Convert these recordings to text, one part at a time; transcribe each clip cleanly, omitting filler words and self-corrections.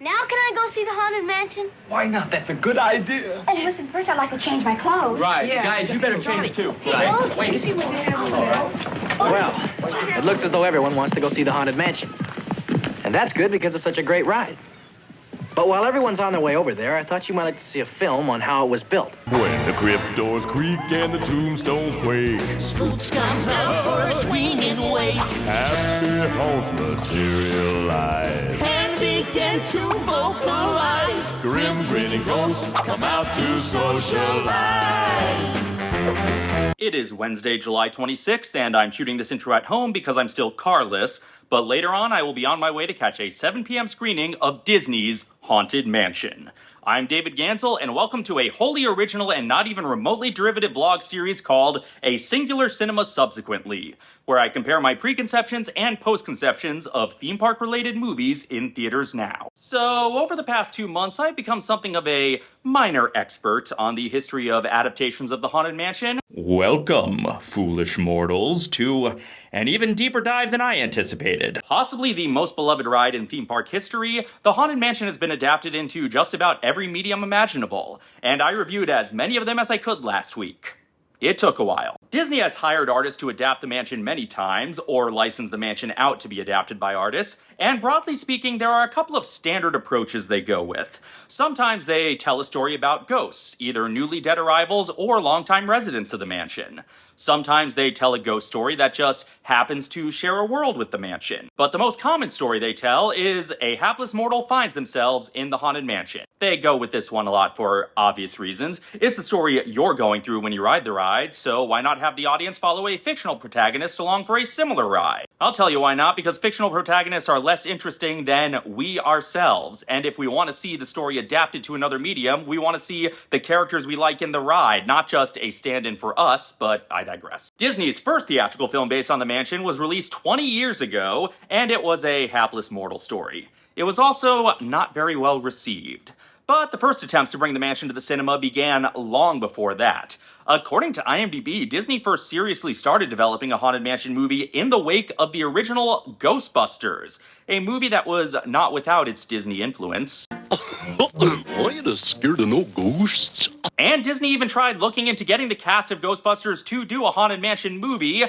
Now can I go see the Haunted Mansion? Why not? That's a good idea. Oh, listen, first I'd like to change my clothes. Right. Yeah. Guys, you better change too. Right. Wait. You see what they have over there? Well, it looks as though everyone wants to go see the Haunted Mansion. And that's good because it's such a great ride. But while everyone's on their way over there, I thought you might like to see a film on how it was built. When the crypt doors creak and the tombstones quake, Spooks come out for a swinging wake. happy haunts materialize. And begin to vocalize. Grim grinning ghosts come out to socialize. It is Wednesday, July 26th, and I'm shooting this intro at home because I'm still carless, but later on I will be on my way to catch a 7 p.m. screening of Disney's Haunted Mansion. I'm David Gansel, and welcome to a wholly original and not even remotely derivative vlog series called A Singular Cinema Subsequently, where I compare my preconceptions and postconceptions of theme park-related movies in theaters now. So, over the past 2 months, I've become something of a minor expert on the history of adaptations of the Haunted Mansion. Welcome, foolish mortals, to an even deeper dive than I anticipated. Possibly the most beloved ride in theme park history, the Haunted Mansion has been adapted into just about every medium imaginable, and I reviewed as many of them as I could last week. It took a while. Disney has hired artists to adapt the mansion many times, or licensed the mansion out to be adapted by artists, and broadly speaking, there are a couple of standard approaches they go with. Sometimes they tell a story about ghosts, either newly dead arrivals or longtime residents of the mansion. Sometimes they tell a ghost story that just happens to share a world with the mansion. But the most common story they tell is a hapless mortal finds themselves in the Haunted Mansion. They go with this one a lot for obvious reasons. It's the story you're going through when you ride the ride, so why not have the audience follow a fictional protagonist along for a similar ride? I'll tell you why not, because fictional protagonists are less interesting than we ourselves, and if we want to see the story adapted to another medium, we want to see the characters we like in the ride, not just a stand-in for us, but I digress. Disney's first theatrical film based on the mansion was released 20 years ago, and it was a hapless mortal story. It was also not very well received. But the first attempts to bring the mansion to the cinema began long before that. According to IMDb, Disney first seriously started developing a Haunted Mansion movie in the wake of the original Ghostbusters, a movie that was not without its Disney influence. I ain't scared of no ghosts. And Disney even tried looking into getting the cast of Ghostbusters to do a Haunted Mansion movie,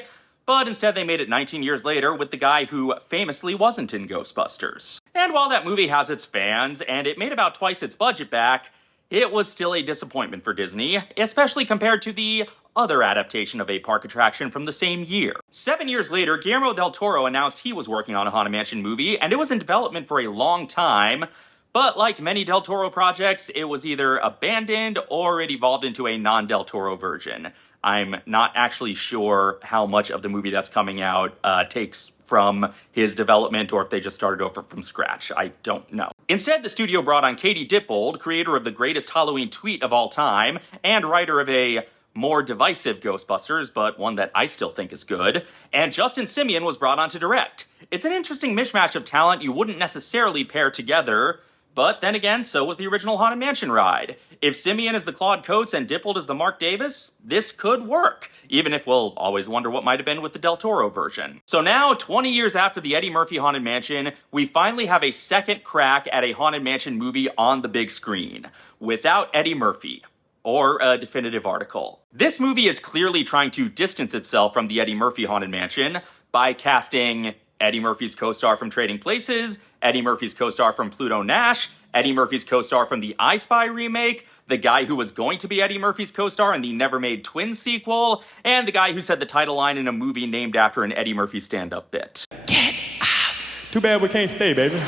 but instead they made it 19 years later with the guy who famously wasn't in Ghostbusters. And while that movie has its fans, and it made about twice its budget back, it was still a disappointment for Disney, especially compared to the other adaptation of a park attraction from the same year. 7 years later, Guillermo del Toro announced he was working on a Haunted Mansion movie, and it was in development for a long time, but like many Del Toro projects, it was either abandoned or it evolved into a non-Del Toro version. I'm not actually sure how much of the movie that's coming out takes from his development or if they just started over from scratch. I don't know. Instead, the studio brought on Katie Dippold, creator of the greatest Halloween tweet of all time, and writer of a more divisive Ghostbusters, but one that I still think is good, and Justin Simien was brought on to direct. It's an interesting mishmash of talent you wouldn't necessarily pair together, but then again, so was the original Haunted Mansion ride. If Simien is the Claude Coates and Dippold is the Mark Davis, this could work, even if we'll always wonder what might have been with the Del Toro version. So now, 20 years after the Eddie Murphy Haunted Mansion, we finally have a second crack at a Haunted Mansion movie on the big screen, without Eddie Murphy, or a definitive article. This movie is clearly trying to distance itself from the Eddie Murphy Haunted Mansion by casting Eddie Murphy's co-star from Trading Places, Eddie Murphy's co-star from Pluto Nash, Eddie Murphy's co-star from the I Spy remake, the guy who was going to be Eddie Murphy's co-star in the Never-Made Twins sequel, and the guy who said the title line in a movie named after an Eddie Murphy stand-up bit. Get out! Too bad we can't stay, baby.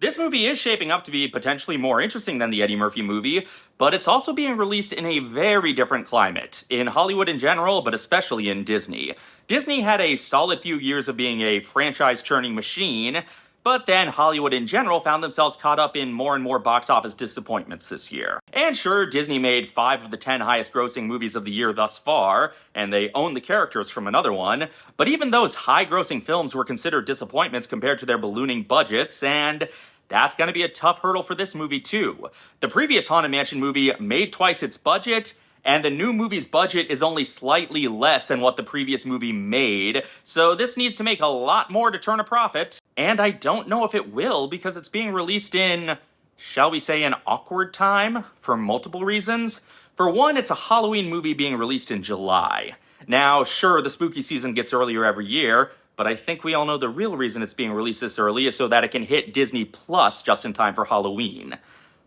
This movie is shaping up to be potentially more interesting than the Eddie Murphy movie, but it's also being released in a very different climate, in Hollywood in general, but especially in Disney. Disney had a solid few years of being a franchise-churning machine, but then Hollywood in general found themselves caught up in more and more box office disappointments this year. And sure, Disney made 5 of the 10 highest grossing movies of the year thus far, and they own the characters from another one, but even those high grossing films were considered disappointments compared to their ballooning budgets, and that's gonna be a tough hurdle for this movie too. The previous Haunted Mansion movie made twice its budget, and the new movie's budget is only slightly less than what the previous movie made, so this needs to make a lot more to turn a profit. And I don't know if it will because it's being released in, shall we say, an awkward time for multiple reasons. For one, it's a Halloween movie being released in July. Now, sure, the spooky season gets earlier every year, but I think we all know the real reason it's being released this early is so that it can hit Disney Plus just in time for Halloween.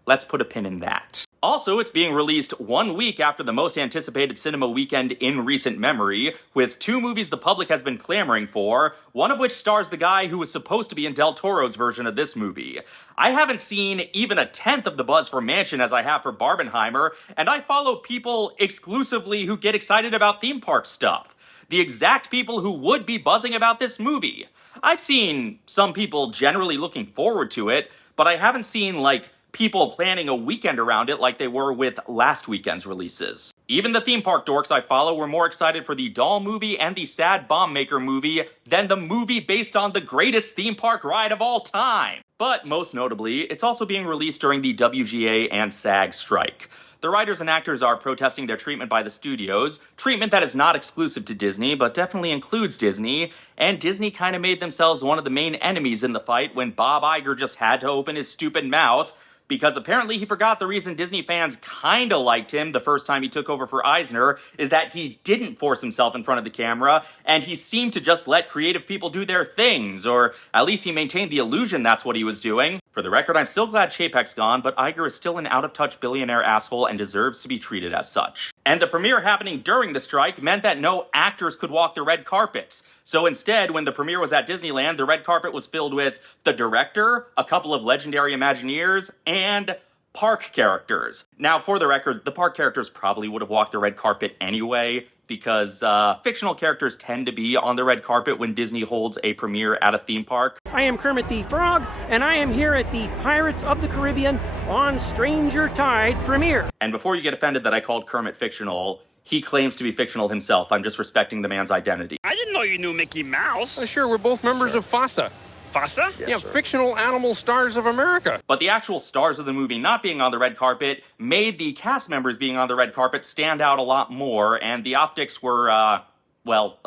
Let's put a pin in that. Also, it's being released 1 week after the most anticipated cinema weekend in recent memory, with 2 movies the public has been clamoring for, one of which stars the guy who was supposed to be in Del Toro's version of this movie. I haven't seen even a tenth of the buzz for Mansion as I have for Barbenheimer, and I follow people exclusively who get excited about theme park stuff. The exact people who would be buzzing about this movie. I've seen some people generally looking forward to it, but I haven't seen, people planning a weekend around it like they were with last weekend's releases. Even the theme park dorks I follow were more excited for the Doll movie and the Sad Bomb Maker movie than the movie based on the greatest theme park ride of all time. But most notably, it's also being released during the WGA and SAG strike. The writers and actors are protesting their treatment by the studios, treatment that is not exclusive to Disney, but definitely includes Disney, and Disney kind of made themselves one of the main enemies in the fight when Bob Iger just had to open his stupid mouth, because apparently he forgot the reason Disney fans kinda liked him the first time he took over for Eisner is that he didn't force himself in front of the camera, and he seemed to just let creative people do their things, or at least he maintained the illusion that's what he was doing. For the record, I'm still glad Chapek's gone, but Iger is still an out-of-touch billionaire asshole and deserves to be treated as such. And the premiere happening during the strike meant that no actors could walk the red carpets. So instead, when the premiere was at Disneyland, the red carpet was filled with the director, a couple of legendary Imagineers, and park characters. Now, for the record, the park characters probably would have walked the red carpet anyway, because fictional characters tend to be on the red carpet when Disney holds a premiere at a theme park. I am Kermit the Frog, and I am here at the Pirates of the Caribbean on Stranger Tide premiere. And before you get offended that I called Kermit fictional, he claims to be fictional himself. I'm just respecting the man's identity. I didn't know you knew Mickey Mouse. Sure, we're both members of FASA. FASA? Yeah, Fictional Animal Stars of America. But the actual stars of the movie not being on the red carpet made the cast members being on the red carpet stand out a lot more, and the optics were,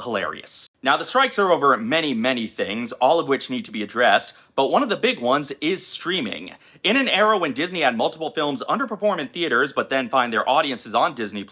hilarious. Now, the strikes are over many, many things, all of which need to be addressed, but one of the big ones is streaming. In an era when Disney had multiple films underperform in theaters but then find their audiences on Disney+,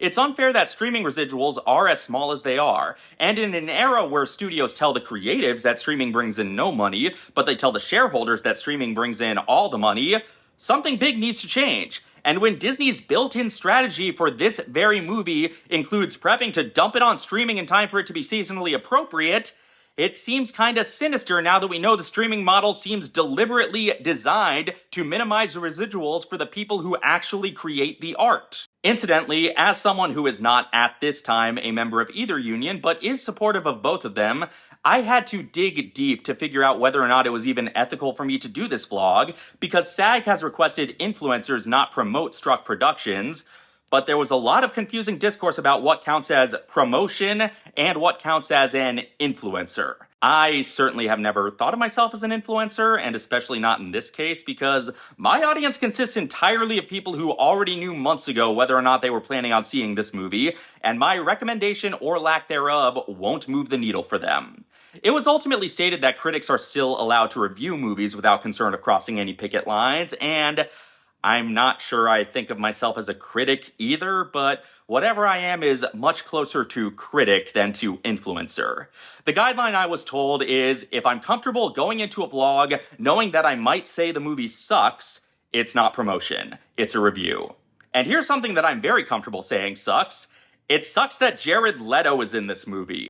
it's unfair that streaming residuals are as small as they are. And in an era where studios tell the creatives that streaming brings in no money, but they tell the shareholders that streaming brings in all the money, something big needs to change. And when Disney's built-in strategy for this very movie includes prepping to dump it on streaming in time for it to be seasonally appropriate, it seems kinda sinister now that we know the streaming model seems deliberately designed to minimize the residuals for the people who actually create the art. Incidentally, as someone who is not at this time a member of either union, but is supportive of both of them, I had to dig deep to figure out whether or not it was even ethical for me to do this vlog, because SAG has requested influencers not promote struck productions, but there was a lot of confusing discourse about what counts as promotion and what counts as an influencer. I certainly have never thought of myself as an influencer, and especially not in this case, because my audience consists entirely of people who already knew months ago whether or not they were planning on seeing this movie, and my recommendation or lack thereof won't move the needle for them. It was ultimately stated that critics are still allowed to review movies without concern of crossing any picket lines, and I'm not sure I think of myself as a critic either, but whatever I am is much closer to critic than to influencer. The guideline I was told is if I'm comfortable going into a vlog knowing that I might say the movie sucks, it's not promotion, it's a review. And here's something that I'm very comfortable saying sucks. It sucks that Jared Leto is in this movie.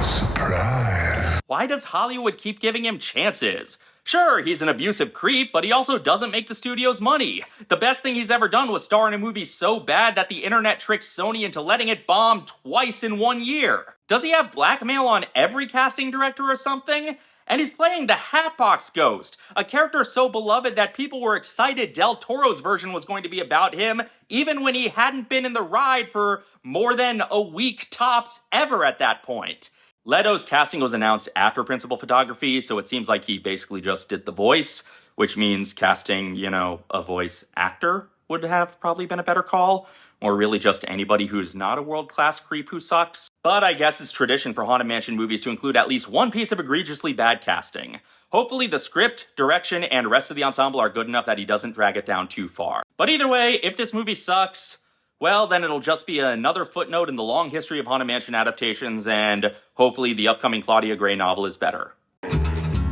Surprise. Why does Hollywood keep giving him chances? Sure, he's an abusive creep, but he also doesn't make the studios money. The best thing he's ever done was star in a movie so bad that the internet tricked Sony into letting it bomb twice in 1 year. Does he have blackmail on every casting director or something? And he's playing the Hatbox Ghost, a character so beloved that people were excited Del Toro's version was going to be about him, even when he hadn't been in the ride for more than a week tops ever at that point. Leto's casting was announced after principal photography, so it seems like he basically just did the voice, which means casting, a voice actor, would have probably been a better call, or really just anybody who's not a world-class creep who sucks. But I guess it's tradition for Haunted Mansion movies to include at least one piece of egregiously bad casting. Hopefully the script, direction, and rest of the ensemble are good enough that he doesn't drag it down too far. But either way, if this movie sucks, well, then it'll just be another footnote in the long history of Haunted Mansion adaptations, and hopefully the upcoming Claudia Gray novel is better.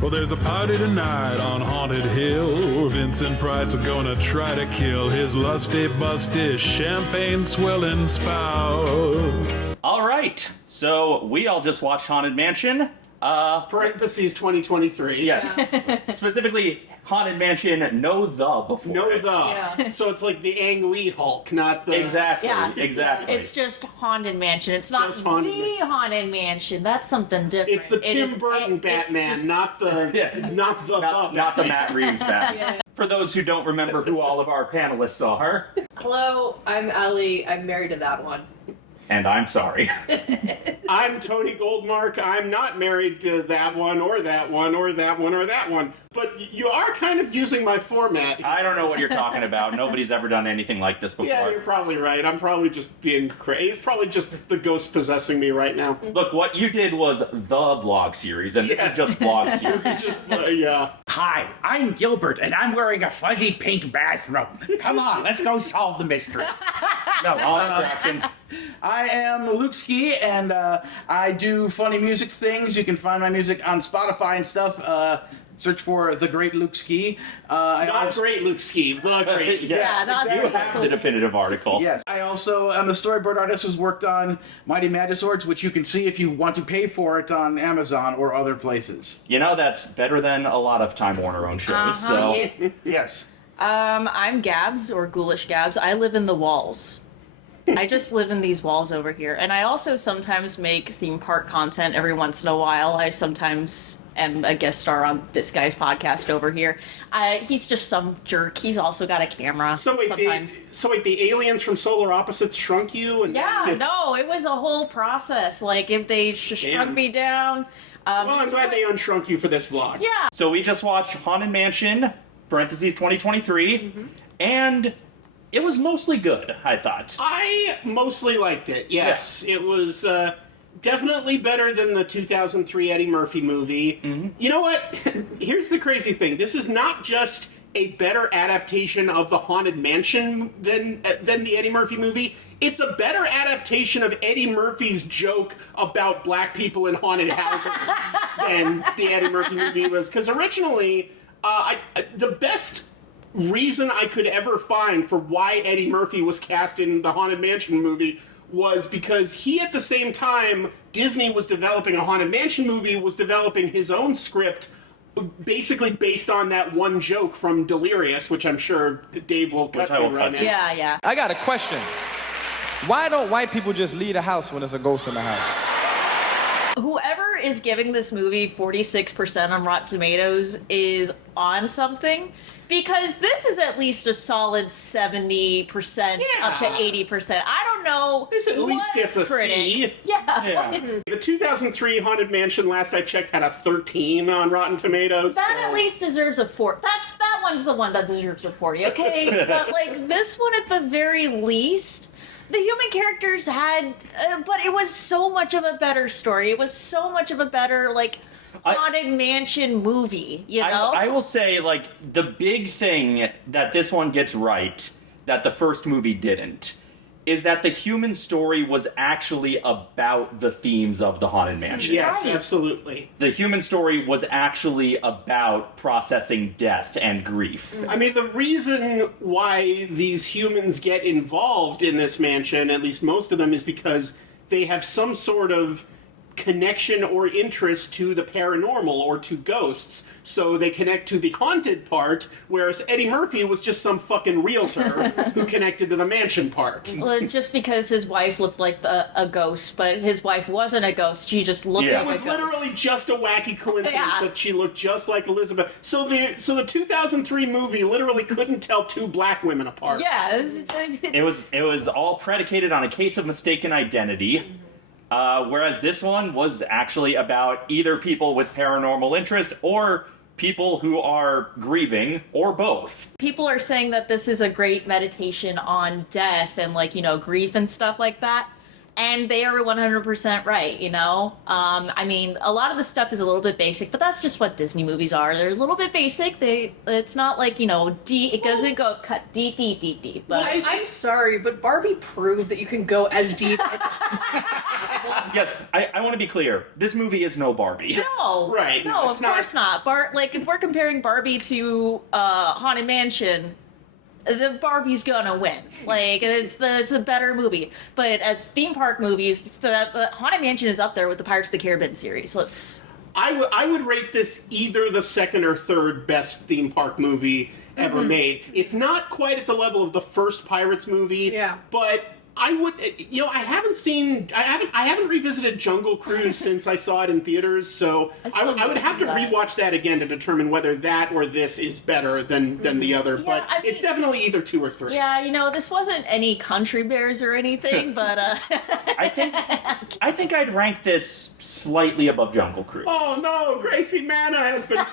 Well, there's a party tonight on Haunted Hill. Vincent Price are gonna try to kill his lusty, busty, champagne swilling spouse. All right, so we all just watched Haunted Mansion. Parentheses 2023. Yes. Specifically, Haunted Mansion, no the before No it. the. Yeah. So it's like the Ang Lee Hulk, not the... Exactly, Yeah. exactly. It's just Haunted Mansion. It's not Just Haunted the Haunted Mansion. That's something different. It's the Tim Burton Batman, not the... Yeah. Not the... not the Matt Reeves Batman. For those who don't remember who all of our panelists are, Hello, I'm Ellie. I'm married to that one. and I'm sorry. I'm Tony Goldmark. I'm not married to that one, or that one, or that one, or that one. But you are kind of using my format. I don't know what you're talking about. Nobody's ever done anything like this before. Yeah, you're probably right. I'm probably just being crazy. It's probably just the ghost possessing me right now. Look, what you did was the vlog series, and this is just vlog series. This is just, yeah. Hi, I'm Gilbert, and I'm wearing a fuzzy pink bathrobe. Come on, let's go solve the mystery. No, I am Luke Ski, and I do funny music things. You can find my music on Spotify and stuff. Search for The Great Luke Ski. Great Luke Ski, The Great. Yes, exactly. You have the definitive article. Yes. I also am a storyboard artist who's worked on Mighty Magiswords, which you can see if you want to pay for it on Amazon or other places. You know, that's better than a lot of Time Warner-owned shows, so... Yes. I'm Gabs, or Ghoulish Gabs. I live in the walls. I just live in these walls over here. And I also sometimes make theme park content every once in a while. I sometimes am a guest star on this guy's podcast over here. He's just some jerk. He's also got a camera. So wait, the aliens from Solar Opposites shrunk you? And no, it was a whole process. Like, if they shrunk me down... well, I'm glad they unshrunk you for this vlog. Yeah. So we just watched Haunted Mansion, parentheses 2023, and... it was mostly good, I thought. I mostly liked it, yes. Yeah. It was definitely better than the 2003 Eddie Murphy movie. Mm-hmm. You know what? Here's the crazy thing. This is not just a better adaptation of the Haunted Mansion than the Eddie Murphy movie. It's a better adaptation of Eddie Murphy's joke about black people in haunted houses than the Eddie Murphy movie was. Because originally, the best reason I could ever find for why Eddie Murphy was cast in the Haunted Mansion movie was because he, at the same time Disney was developing a Haunted Mansion movie, was developing his own script basically based on that one joke from Delirious, which I'm sure Dave will cut to right now. Yeah. I got a question. Why don't white people just leave the house when there's a ghost in the house? Whoever is giving this movie 46% on Rotten Tomatoes is on something. Because this is at least a solid 70% up to 80%. I don't know. This at least gets a C. Yeah. The 2003 Haunted Mansion, last I checked, had a 13 on Rotten Tomatoes. That at least deserves a 4. That one's the one that deserves a 40, okay? But, like, this one at the very least... the human characters had... but it was so much of a better story. It was so much of a better, like... Haunted Mansion movie, you know? I will say, like, the big thing that this one gets right, that the first movie didn't, is that the human story was actually about the themes of the Haunted Mansion. Yes, absolutely. The human story was actually about processing death and grief. I mean, the reason why these humans get involved in this mansion, at least most of them, is because they have some sort of connection or interest to the paranormal or to ghosts, so they connect to the haunted part, whereas Eddie Murphy was just some fucking realtor who connected to the mansion part. Well, just because his wife looked like a ghost, but his wife wasn't a ghost, she just looked like a ghost. It was literally just a wacky coincidence that she looked just like Elizabeth. So the 2003 movie literally couldn't tell two black women apart. Yeah, it was all predicated on a case of mistaken identity. Whereas this one was actually about either people with paranormal interest or people who are grieving, or both. People are saying that this is a great meditation on death and, like, you know, grief and stuff like that. And they are 100% right, you know? I mean, a lot of the stuff is a little bit basic, but that's just what Disney movies are. They're a little bit basic. It's not like, you know, it doesn't go cut deep. But well, I'm sorry, but Barbie proved that you can go as deep as possible. Yes, I want to be clear. This movie is no Barbie. No. Right. No, of course not. Like, if we're comparing Barbie to Haunted Mansion, the Barbie's gonna win. Like, it's a better movie. But at theme park movies, the Haunted Mansion is up there with the Pirates of the Caribbean series. I would rate this either the second or third best theme park movie ever made. It's not quite at the level of the first Pirates movie, but I would, you know, I haven't revisited Jungle Cruise since I saw it in theaters, so I would have to rewatch that again to determine whether that or this is better than the other, but I mean, it's definitely either 2 or 3. Yeah, you know, this wasn't any Country Bears or anything, but I think I'd rank this slightly above Jungle Cruise. Oh no, Gracie Manna has been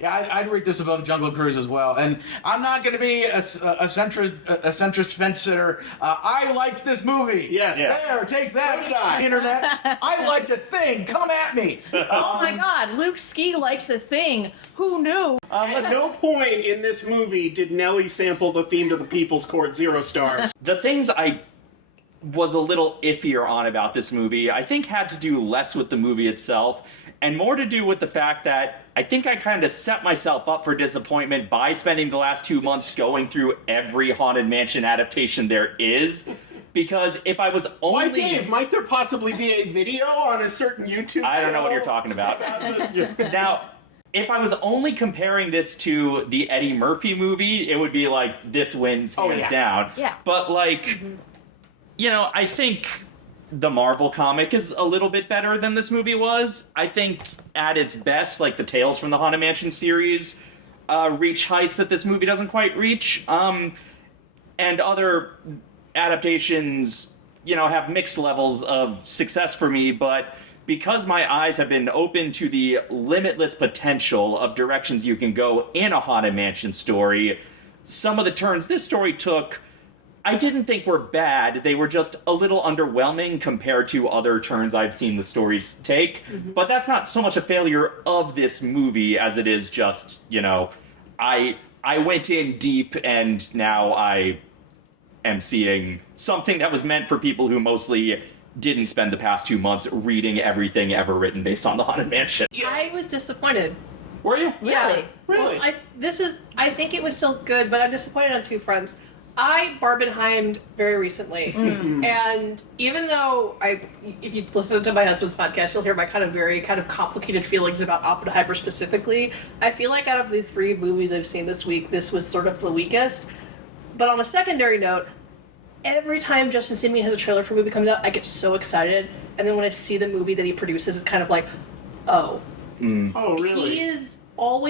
Yeah, I'd rate this above Jungle Cruise as well. And I'm not going to be a centrist fence sitter. I liked this movie. Yes. There, take that, Internet. I liked a thing. Come at me. Oh my God, Luke Ski likes a thing. Who knew? At no point in this movie did Nelly sample the theme to the People's Court 0 stars. The things I was a little iffier on about this movie, I think had to do less with the movie itself and more to do with the fact that I think I kind of set myself up for disappointment by spending the last 2 months going through every Haunted Mansion adaptation there is. Because if I was only... Why, Dave, might there possibly be a video on a certain YouTube I don't know what you're talking about. Now, if I was only comparing this to the Eddie Murphy movie, it would be like, this wins hands down. Yeah. But, like, you know, I think the Marvel comic is a little bit better than this movie was. I think at its best, like the Tales from the Haunted Mansion series reach heights that this movie doesn't quite reach. And other adaptations, you know, have mixed levels of success for me, but because my eyes have been open to the limitless potential of directions you can go in a Haunted Mansion story, some of the turns this story took I didn't think were bad. They were just a little underwhelming compared to other turns I've seen the stories take. Mm-hmm. But that's not so much a failure of this movie as it is just, you know, I went in deep and now I am seeing something that was meant for people who mostly didn't spend the past 2 months reading everything ever written based on the Haunted Mansion. I was disappointed. Were you? Yeah. Really? Well, I think it was still good, but I'm disappointed on 2 fronts. I Barbenheimed very recently, and even though if you listen to my husband's podcast, you'll hear my very complicated feelings about Oppenheimer specifically. I feel like out of the 3 movies I've seen this week, this was sort of the weakest. But on a secondary note, every time Justin Simien has a trailer for a movie comes out, I get so excited, and then when I see the movie that he produces, it's kind of like, oh. Oh, really?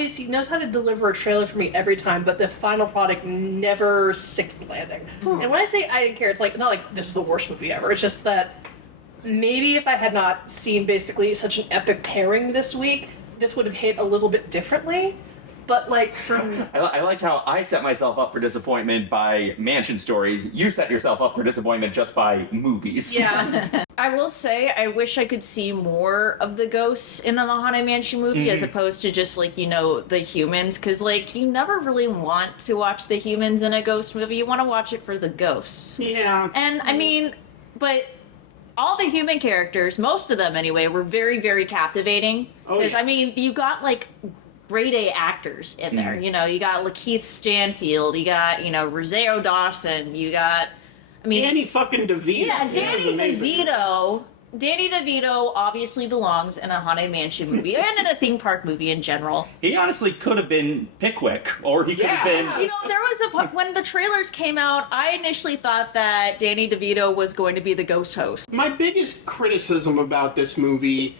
He knows how to deliver a trailer for me every time, but the final product never sticks the landing. And when I say I didn't care, it's like, not like this is the worst movie ever. It's just that maybe if I had not seen basically such an epic pairing this week, this would have hit a little bit differently. But like from... I like how I set myself up for disappointment by mansion stories. You set yourself up for disappointment just by movies. Yeah. I will say, I wish I could see more of the ghosts in the Haunted Mansion movie as opposed to just, like, you know, the humans. Because, like, you never really want to watch the humans in a ghost movie. You want to watch it for the ghosts. Yeah. And, I mean, but all the human characters, most of them anyway, were very, very captivating. Because, I mean, you got, like... grade A actors in there. You know, you got Lakeith Stanfield, you got, you know, Rosario Dawson, you got, I mean... Danny fucking DeVito. Yeah, Danny DeVito. Danny DeVito obviously belongs in a Haunted Mansion movie and in a theme park movie in general. He honestly could have been Pickwick, or he could have been... You know, there was when the trailers came out, I initially thought that Danny DeVito was going to be the ghost host. My biggest criticism about this movie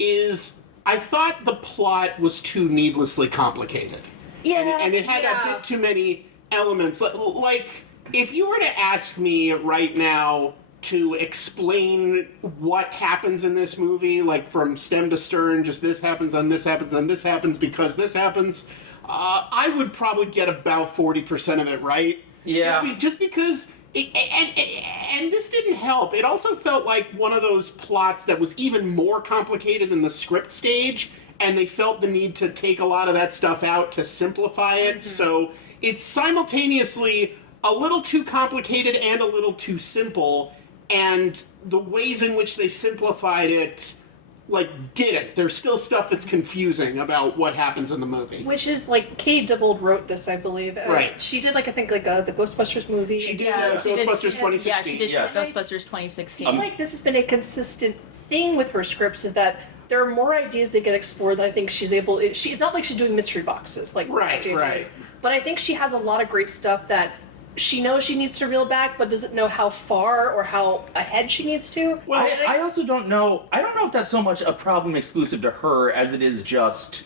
is... I thought the plot was too needlessly complicated. Yeah. And it had a bit too many elements. Like, if you were to ask me right now, to explain what happens in this movie, like from stem to stern, just this happens and this happens and this happens because this happens, I would probably get about 40% of it right. Yeah. Just because... And this didn't help. It also felt like one of those plots that was even more complicated in the script stage, and they felt the need to take a lot of that stuff out to simplify it. So it's simultaneously a little too complicated and a little too simple, and the ways in which they simplified it, like, didn't. There's still stuff that's confusing about what happens in the movie. Which is, like, Katie Dibble wrote this, I believe. Right. She did, like, I think, like, the Ghostbusters movie. She did she did- Ghostbusters 2016. Yeah, she did Yes. Ghostbusters 2016. I feel like this has been a consistent thing with her scripts, is that there are more ideas that get explored than I think she's able... It's not like she's doing mystery boxes, like Right, James right. is. But I think she has a lot of great stuff that she knows she needs to reel back, but doesn't know how far or how ahead she needs to. Well, I also don't know. I don't know if that's so much a problem exclusive to her as it is just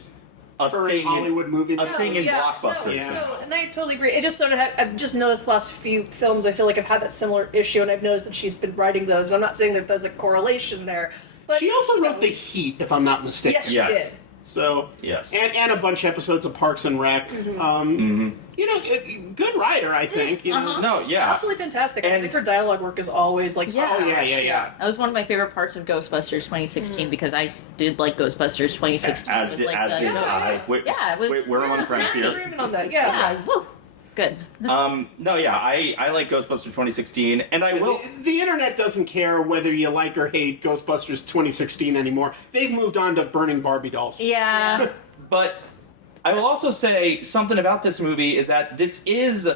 a thing Hollywood movie. A thing in blockbusters. No, and I totally agree. It just sort of I've just noticed the last few films, I feel like I've had that similar issue, and I've noticed that she's been writing those. I'm not saying that there's a correlation there. But She also wrote The Heat, if I'm not mistaken. Yes, she did. So, yes. And a bunch of episodes of Parks and Rec. You know, good writer, I think. You know? No, yeah. Absolutely fantastic. I think her dialogue work is always like Yeah. top notch. That was one of my favorite parts of Ghostbusters 2016 because I did like Ghostbusters 2016. As It was did, like as the- did I. Yeah, it was. We're among friends here. Agreement on that, yeah. Woo. Good. No, yeah, I like Ghostbusters 2016, and I will... The internet doesn't care whether you like or hate Ghostbusters 2016 anymore. They've moved on to burning Barbie dolls. Yeah. But I will also say something about this movie is that this is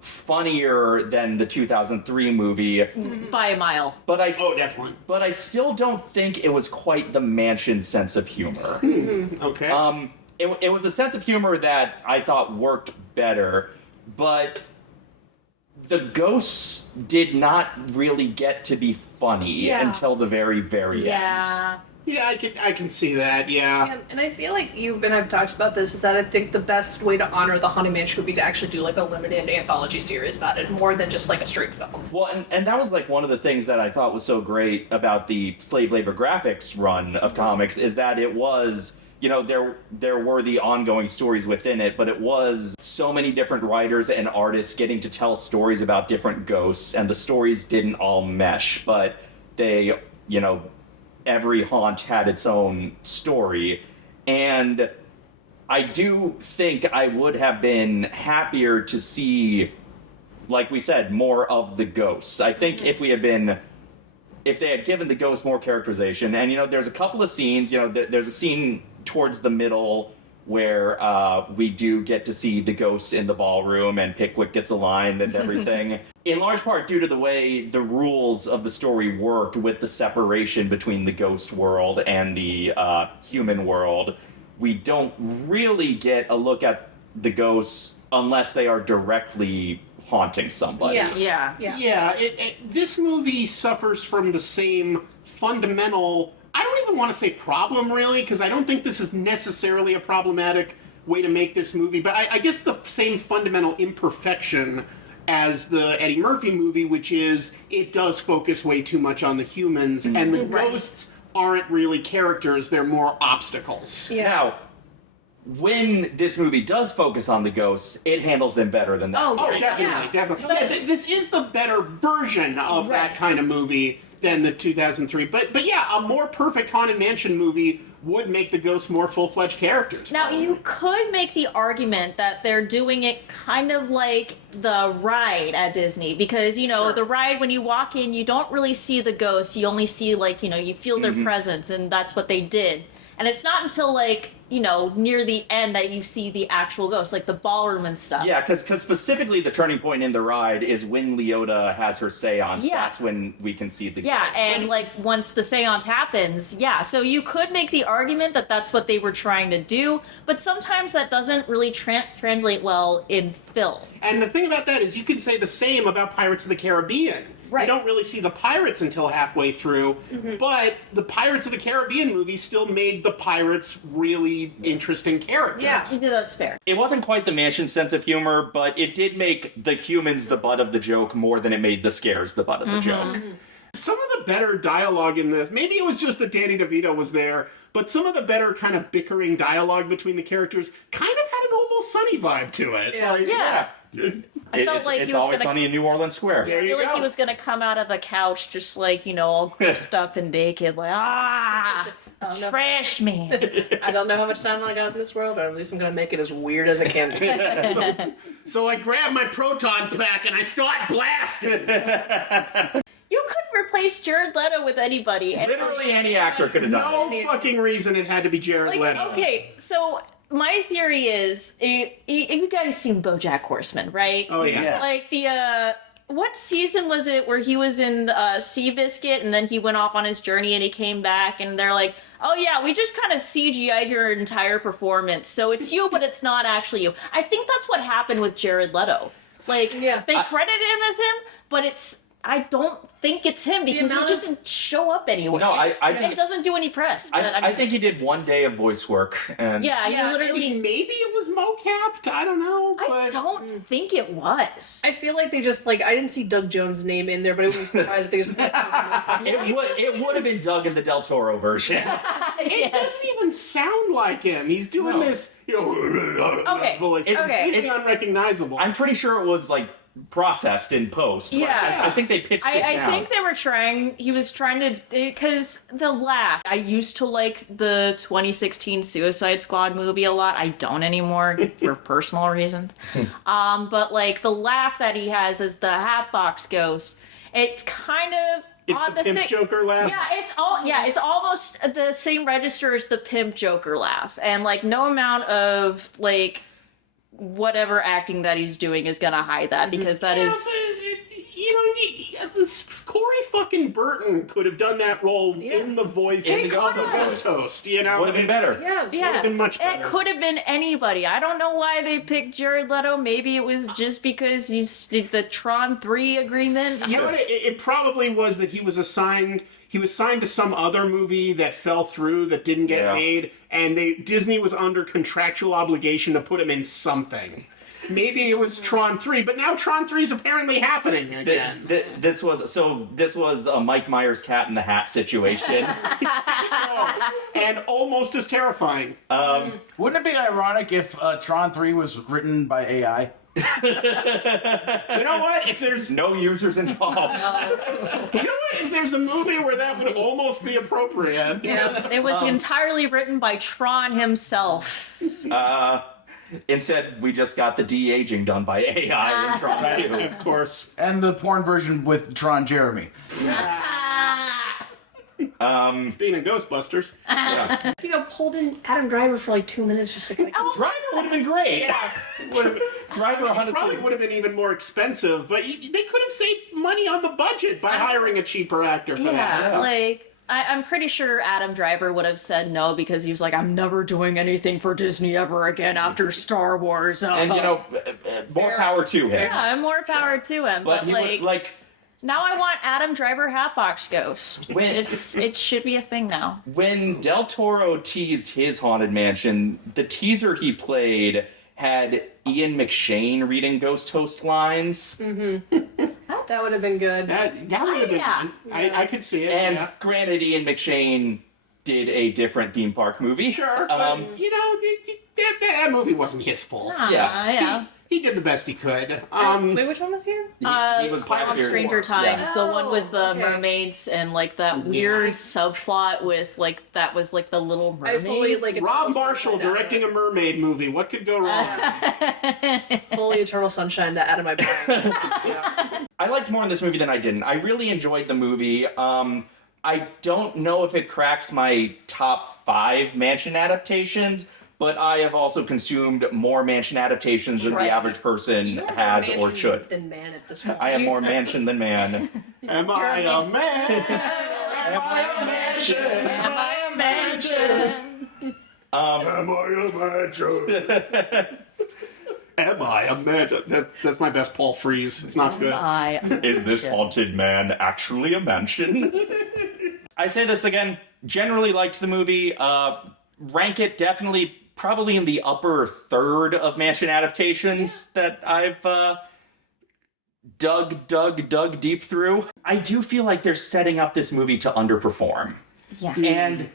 funnier than the 2003 movie. By a mile. But definitely. But I still don't think it was quite the Mansion sense of humor. Okay. It was a sense of humor that I thought worked better, but the ghosts did not really get to be funny until the very, very end. Yeah, I can see that, yeah. And I feel like you and I've talked about this, is that I think the best way to honor the Haunted Mansion would be to actually do like a limited anthology series about it, more than just like a straight film. Well, and that was like one of the things that I thought was so great about the slave labor graphics run of comics, is that it was, you know, there were the ongoing stories within it, but it was so many different writers and artists getting to tell stories about different ghosts, and the stories didn't all mesh, but they, you know, every haunt had its own story. And I do think I would have been happier to see, like we said, more of the ghosts. I think if they had given the ghosts more characterization, and, you know, there's a couple of scenes, you know, there's a scene towards the middle where we do get to see the ghosts in the ballroom and Pickwick gets aligned and everything. In large part due to the way the rules of the story worked with the separation between the ghost world and the human world, we don't really get a look at the ghosts unless they are directly haunting somebody. Yeah, this movie suffers from the same fundamental... I don't even want to say problem, really, because I don't think this is necessarily a problematic way to make this movie, but I guess the same fundamental imperfection as the Eddie Murphy movie, which is it does focus way too much on the humans, and the ghosts aren't really characters, they're more obstacles. Now, when this movie does focus on the ghosts, it handles them better than that. Oh, definitely. Yeah, this is the better version of that kind of movie than the 2003. But yeah, a more perfect Haunted Mansion movie would make the ghosts more full-fledged characters. Now, you could make the argument that they're doing it kind of like the ride at Disney, because, you know, the ride, when you walk in, you don't really see the ghosts. You only see, like, you know, you feel their presence, and that's what they did. And it's not until, like, you know, near the end that you see the actual ghosts, like the ballroom and stuff. Yeah, because specifically the turning point in the ride is when Leota has her seance. Yeah. That's when we can see the Yeah, and like once the seance happens, so you could make the argument that that's what they were trying to do, but sometimes that doesn't really translate well in film. And the thing about that is you can say the same about Pirates of the Caribbean. Right. You don't really see the pirates until halfway through, but the Pirates of the Caribbean movie still made the pirates really interesting characters. Yeah, that's fair. It wasn't quite the Mansion sense of humor, but it did make the humans the butt of the joke more than it made the scares the butt of the joke. Some of the better dialogue in this, maybe it was just that Danny DeVito was there, but some of the better kind of bickering dialogue between the characters kind of had an Almost Sunny vibe to it. Yeah. I felt like it's he was always gonna, sunny in New Orleans Square. There I you feel like go. he was gonna come out of the couch just like, all grossed up and naked, like, trash man. I don't know how much time I got in this world, but at least I'm going to make it as weird as I can. So I grabbed my proton pack and I start blasting. You could replace Jared Leto with anybody. Literally any actor could have done it. No fucking reason it had to be Jared Leto. Okay, so my theory is, you guys seen BoJack Horseman, right? Oh, yeah. Like what season was it where he was in Seabiscuit and then he went off on his journey and he came back and they're like, oh yeah, we just kind of CGI'd your entire performance, so it's you, but it's not actually you. I think that's what happened with Jared Leto. Like, they credited him as him, but I don't think it's him because he doesn't show up anywhere. No, I think he doesn't do any press. But I think he did one day of voice work. And he literally. Maybe it was mocapped. I don't know. But I don't think it was. I feel like they just I didn't see Doug Jones' name in there, but it would be surprised if they just. it would have been Doug in the Del Toro version. It doesn't even sound like him. He's doing this, voice. It's unrecognizable. I'm pretty sure it was processed in post. Yeah. I think they pitched it I down. think he was trying to, because the laugh, I used to like the 2016 Suicide Squad movie a lot. I don't anymore for personal reasons. But the laugh that he has as the Hatbox Ghost, it's kind of It's the Pimp Joker laugh? Yeah, it's almost the same register as the Pimp Joker laugh. And no amount of whatever acting that he's doing is gonna hide that, because that is. Corey fucking Burton could have done that role in the voice of the Ghost Host. Would have been better. Would have been much better. It could have been anybody. I don't know why they picked Jared Leto. Maybe it was just because he's the Tron 3 agreement. You know what? It probably was that he was signed to some other movie that fell through, that didn't get made, and Disney was under contractual obligation to put him in something. Maybe it was Tron 3, but now Tron 3 is apparently happening again. This was a Mike Myers Cat in the Hat situation. And almost as terrifying. Wouldn't it be ironic if Tron 3 was written by AI? You know what? If there's no users involved. You know what? If there's a movie where that would almost be appropriate. Yeah, it was entirely written by Tron himself. Instead, we just got the de-aging done by AI in Tron 2. Of course. And the porn version with Tron Jeremy. Speaking of Ghostbusters. Pulled in Adam Driver for 2 minutes just to Driver would have been great. Yeah. Driver probably would have been even more expensive, but they could have saved money on the budget by hiring a cheaper actor for that. Yeah, I'm pretty sure Adam Driver would have said no, because he was like, I'm never doing anything for Disney ever again after Star Wars. And, more power to him. Yeah, more power to him. But now I want Adam Driver Hatbox Ghost. It should be a thing now. When Del Toro teased his Haunted Mansion, the teaser he played had Ian McShane reading Ghost Host lines. Mm-hmm. That would have been good. That would have been good. I could see it. And granted, Ian McShane did a different theme park movie. Sure, but, that movie wasn't his fault. Yeah. He did the best he could. Wait, which one was here? He was on Stranger Times, the one with the mermaids and that weird subplot with that was the Little Mermaid. Rob Marshall directing a mermaid movie. What could go wrong? Fully Eternal Sunshine, that out of my brain. I liked more in this movie than I didn't. I really enjoyed the movie. I don't know if it cracks my top 5 Mansion adaptations, but I have also consumed more Mansion adaptations than the average person has or should. Than man at this point. I am more Mansion than man. Am I a man? Am I a mansion? Am I a mansion? Am I a mansion? Am I a mansion? That's my best Paul Frees. It's not good. Is this haunted man actually a mansion? I say this again. Generally liked the movie. Rank it definitely probably in the upper third of Mansion adaptations that I've dug deep through, I do feel like they're setting up this movie to underperform. Yeah. And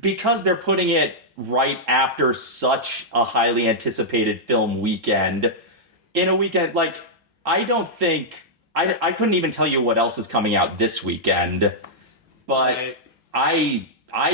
because they're putting it right after such a highly anticipated film weekend, in a weekend, like, I don't think... I couldn't even tell you what else is coming out this weekend, but I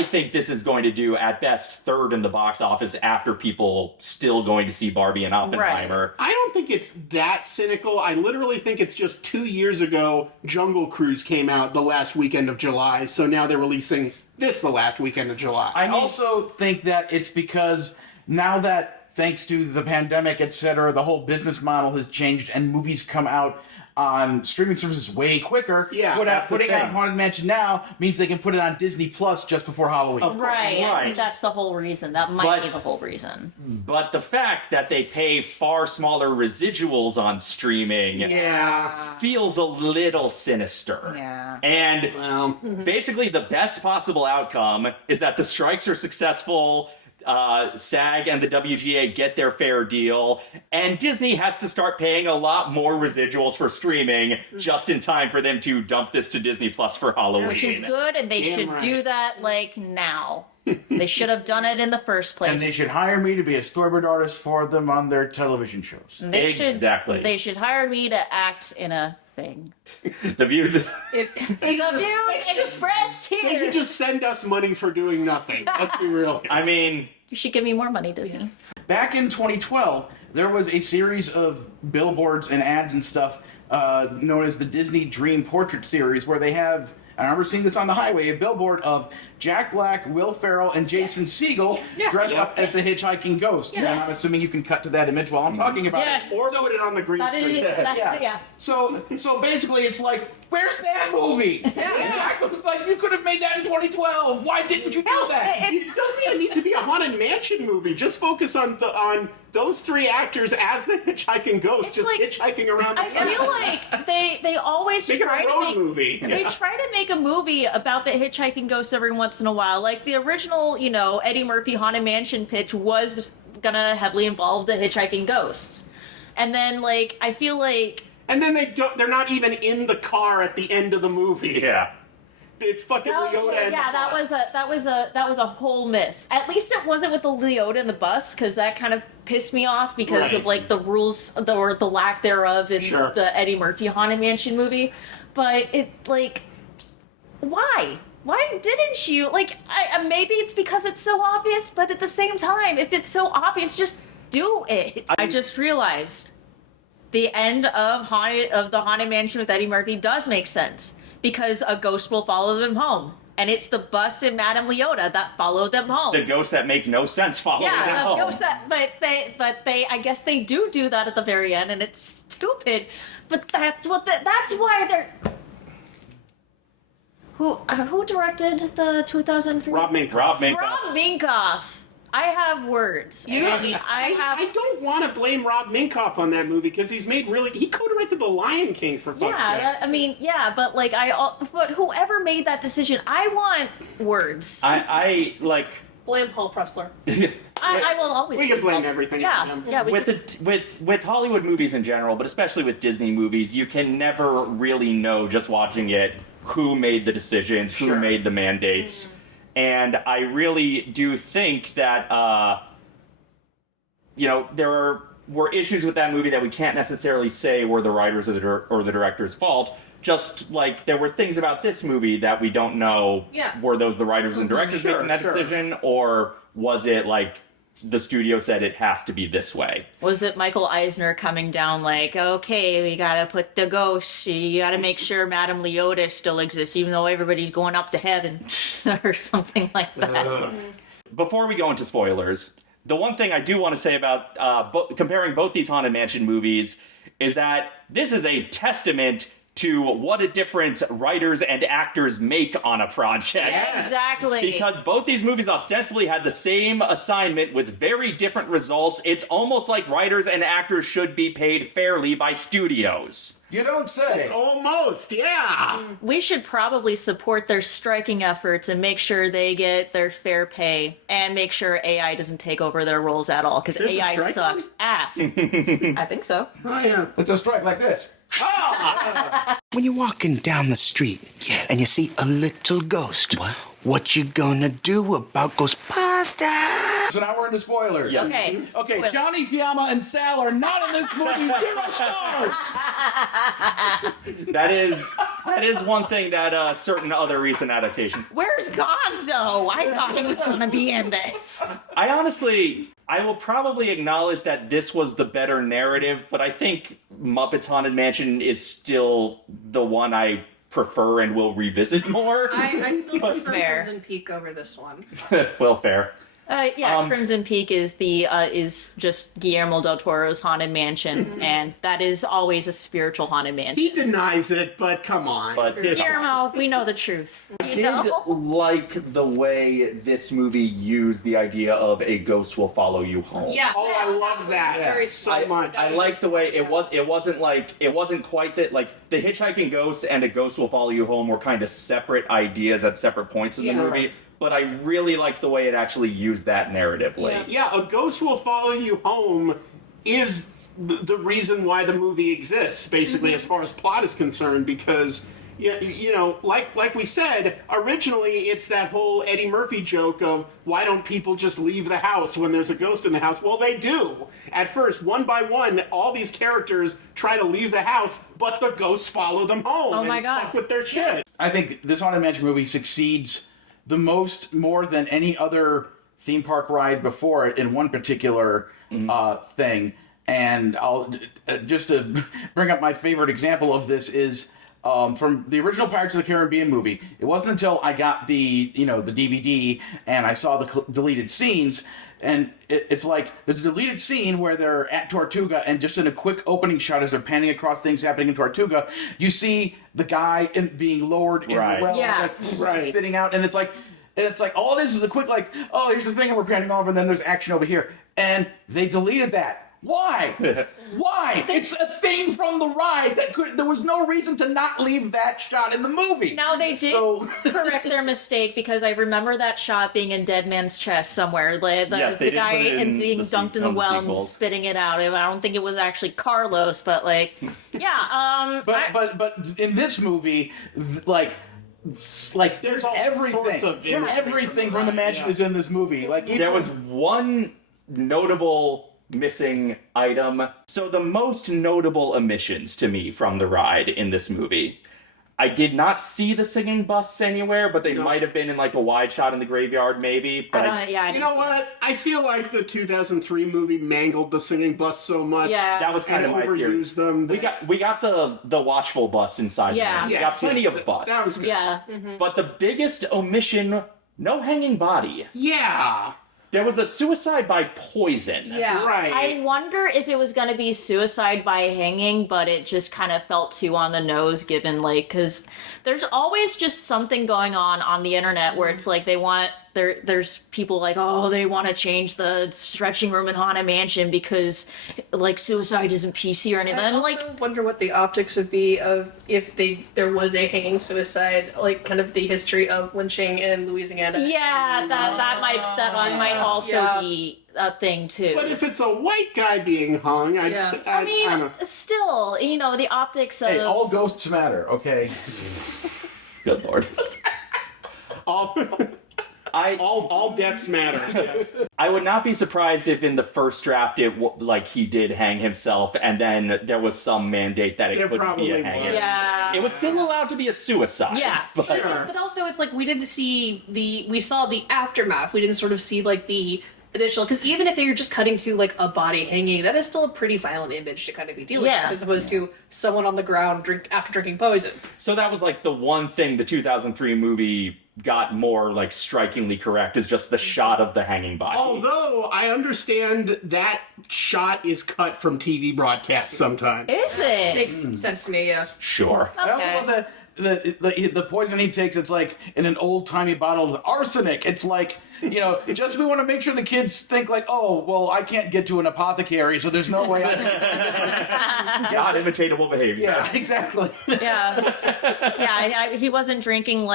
think this is going to do, at best, third in the box office after people still going to see Barbie and Oppenheimer. I don't think it's that cynical. I literally think it's just 2 years ago, Jungle Cruise came out the last weekend of July, so now they're releasing this the last weekend of July. I also think that it's because now that, thanks to the pandemic, etc., the whole business model has changed and movies come out on streaming services way quicker. Yeah, putting out Haunted Mansion now means they can put it on Disney Plus just before Halloween. Right. I think that's the whole reason. That might be the whole reason. But the fact that they pay far smaller residuals on streaming feels a little sinister. Yeah. And basically the best possible outcome is that the strikes are successful, SAG and the WGA get their fair deal, and Disney has to start paying a lot more residuals for streaming just in time for them to dump this to Disney Plus for Halloween. Which is good, and they should do that, like, now. They should have done it in the first place. And they should hire me to be a storyboard artist for them on their television shows. Exactly. They should hire me to act in a thing. The views... The views expressed here. They should just send us money for doing nothing. Let's be real. I mean... You should give me more money, Disney. Back in 2012, there was a series of billboards and ads and stuff known as the Disney Dream Portrait Series, where they have, and I remember seeing this on the highway, a billboard of Jack Black, Will Ferrell, and Jason Segel dressed up as the hitchhiking ghost. And I'm assuming you can cut to that image while I'm talking about it. Or put it on the green screen. So basically it's like, where's that movie? Jack was like, you could have made that in 2012. Why didn't you do that? It doesn't even need to be a Haunted Mansion movie. Just focus on those three actors as the hitchhiking ghost, hitchhiking around the I feel like they always try to make movie. They try to make a movie about the hitchhiking ghost every once in a while. Like the original, Eddie Murphy Haunted Mansion pitch was gonna heavily involve the hitchhiking ghosts, and then I feel like, and then they're not even in the car at the end of the movie. Yeah. It's fucking Leota and the bus. that was a whole miss. At least it wasn't with the Leota and the bus, because that kind of pissed me off because of the rules or the lack thereof in the Eddie Murphy Haunted Mansion movie. But why? Why didn't you? Maybe it's because it's so obvious, but at the same time, if it's so obvious, just do it. I just realized the end of the Haunted Mansion with Eddie Murphy does make sense, because a ghost will follow them home. And it's the bus and Madame Leota that follow them home. The ghosts that make no sense follow them home. Yeah, the ghosts but they, I guess they do that at the very end, and it's stupid. But that's why they're... Who directed the 2003? Rob Minkoff. Rob Minkoff. Rob Minkoff. I have words. I don't want to blame Rob Minkoff on that movie, because he co-directed The Lion King, for fuck's sake. But whoever made that decision, I want words. Blame Paul Pressler. I will always. We can blame everything. With Hollywood movies in general, but especially with Disney movies, you can never really know, just watching it, who made the decisions, who made the mandates. And I really do think that, there were issues with that movie that we can't necessarily say were the writers or the director's fault. Just like there were things about this movie that we don't know, were those the writers and directors making that decision, or was it the studio said it has to be this way? Was it Michael Eisner coming down okay, we gotta put the ghosts, you gotta make sure Madame Leota still exists, even though everybody's going up to heaven, or something like that. Before we go into spoilers, the one thing I do want to say about comparing both these Haunted Mansion movies is that this is a testament to what a difference writers and actors make on a project. Yes. Exactly. Because both these movies ostensibly had the same assignment with very different results. It's almost like writers and actors should be paid fairly by studios. You don't say. It's almost, yeah. We should probably support their striking efforts and make sure they get their fair pay, and make sure AI doesn't take over their roles at all, because AI sucks ass. I think so. Oh, yeah. It's a strike like this. Oh! When you're walking down the street and you see a little ghost, what you gonna do about Ghostbusters? So now we're into spoilers. Yes. Okay. Okay, Spoilers. Johnny Fiamma and Sal are not in this movie. 0 stars. That is one thing that certain other recent adaptations. Where's Gonzo? I thought he was gonna be in this. I will probably acknowledge that this was the better narrative, but I think Muppets Haunted Mansion is still the one I prefer and will revisit more. I still prefer Fair. Crimson Peak over this one. Well, fair. Crimson Peak is is just Guillermo del Toro's Haunted Mansion, and that is always a spiritual haunted mansion. He denies it, but come on. Guillermo, we know the truth. I did like the way this movie used the idea of a ghost will follow you home. Yeah. Oh, I love that. Very so much. I liked the way it wasn't quite that, like, the hitchhiking ghost and a ghost will follow you home were kind of separate ideas at separate points in the movie. But I really liked the way it actually used that narratively. Yeah, a ghost will follow you home is the reason why the movie exists, basically, as far as plot is concerned, because, you know, like we said, originally it's that whole Eddie Murphy joke of, why don't people just leave the house when there's a ghost in the house? Well, they do. At first, one by one, all these characters try to leave the house, but the ghosts follow them home and fuck with their shit. I think this Haunted Mansion movie succeeds more than any other theme park ride before it in one particular thing. And I'll just to bring up my favorite example of this is from the original Pirates of the Caribbean movie. It wasn't until I got the DVD and I saw the deleted scenes. And it's like, there's a deleted scene where they're at Tortuga, and just in a quick opening shot as they're panning across things happening in Tortuga, you see the guy being lowered in the well, spitting out, and it's like all it is a quick, like, oh, here's the thing, and we're panning over, and then there's action over here. And they deleted that. Why? Why? It's a thing from the ride there was no reason to not leave that shot in the movie. Now they did correct their mistake, because I remember that shot being in Dead Man's Chest somewhere. The guy being dunked in the well and spitting it out. I don't think it was actually Carlos, but but in this movie, there's everything. Everything from the mansion is in this movie. Like there was one notable missing item. So the most notable omissions to me from the ride in this movie, I did not see the singing busts anywhere, but they might have been in like a wide shot in the graveyard, maybe. But you know what? I feel like the 2003 movie mangled the singing bus so much. Yeah, that was kind of my theory. Overused them. We got the watchful bus inside. Yeah, we got plenty of bus. That was good. Yeah, but the biggest omission: no hanging body. Yeah. There was a suicide by poison. Yeah. Right. I wonder if it was going to be suicide by hanging, but it just kind of felt too on the nose, given, because there's always just something going on the internet where it's like there's people like, oh, they want to change the stretching room in Haunted Mansion because, suicide isn't PC or anything. I also wonder what the optics would be of if there was a hanging suicide, kind of the history of lynching in Louisiana. Yeah, that might also be a thing too. But if it's a white guy being hung, I mean, still, the optics of... Hey, all ghosts matter, okay? Good Lord. All deaths matter. Yes. I would not be surprised if in the first draft he did hang himself, and then there was some mandate that it couldn't be a hanging. Yeah. It was still allowed to be a suicide. Yeah, but also it's like we didn't see we saw the aftermath. We didn't sort of see the additional, because even if you're just cutting to a body hanging, that is still a pretty violent image to kind of be dealing with, as opposed to someone on the ground after drinking poison. So that was the one thing the 2003 movie got more strikingly correct, is just the shot of the hanging body. Although I understand that shot is cut from TV broadcasts sometimes. Is it? Makes sense to me, yeah. Sure. Okay. I also love the poison he takes, it's in an old-timey bottle of arsenic. It's just we want to make sure the kids think oh, well, I can't get to an apothecary, so there's no way I can... Not imitatable behavior. Yeah, exactly. Yeah, he wasn't drinking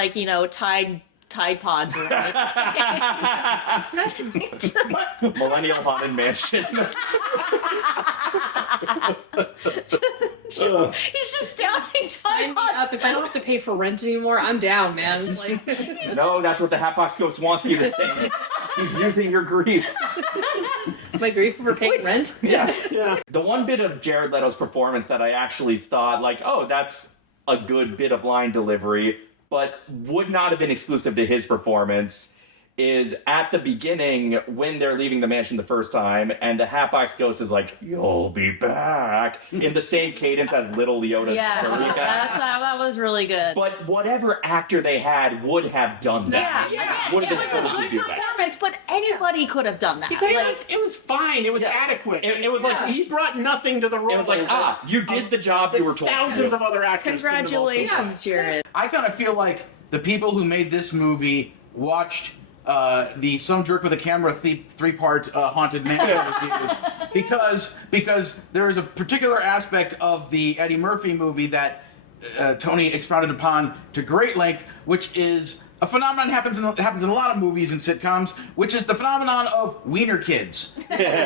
Tide Pods or anything. Millennial Haunted Mansion. He's just down up. If I don't have to pay for rent anymore, I'm down, man. Like, No, that's what the Hatbox Ghost wants you to think. He's using your grief. my grief for paying rent? Yeah. The one bit of Jared Leto's performance that I actually thought, like, oh, that's a good bit of line delivery, but would not have been exclusive to his performance, is at the beginning when they're leaving the mansion the first time, and the Hatbox Ghost is like, "You'll be back," in the same cadence as Little Leota's furry guy. That was really good. But whatever actor they had would have done that. Would have been so to do that. Performance, but anybody could have done that. It was fine. It was adequate. It was like he brought nothing to the role. It was like, you did the job you were told. Thousands of other actors. Congratulations, Jared. I kind of feel like the people who made this movie watched the Some Jerk with a Camera three-part Haunted Mansion review because there is a particular aspect of the Eddie Murphy movie that Tony expounded upon to great length, which is a phenomenon happens in a lot of movies and sitcoms, which is the phenomenon of wiener kids,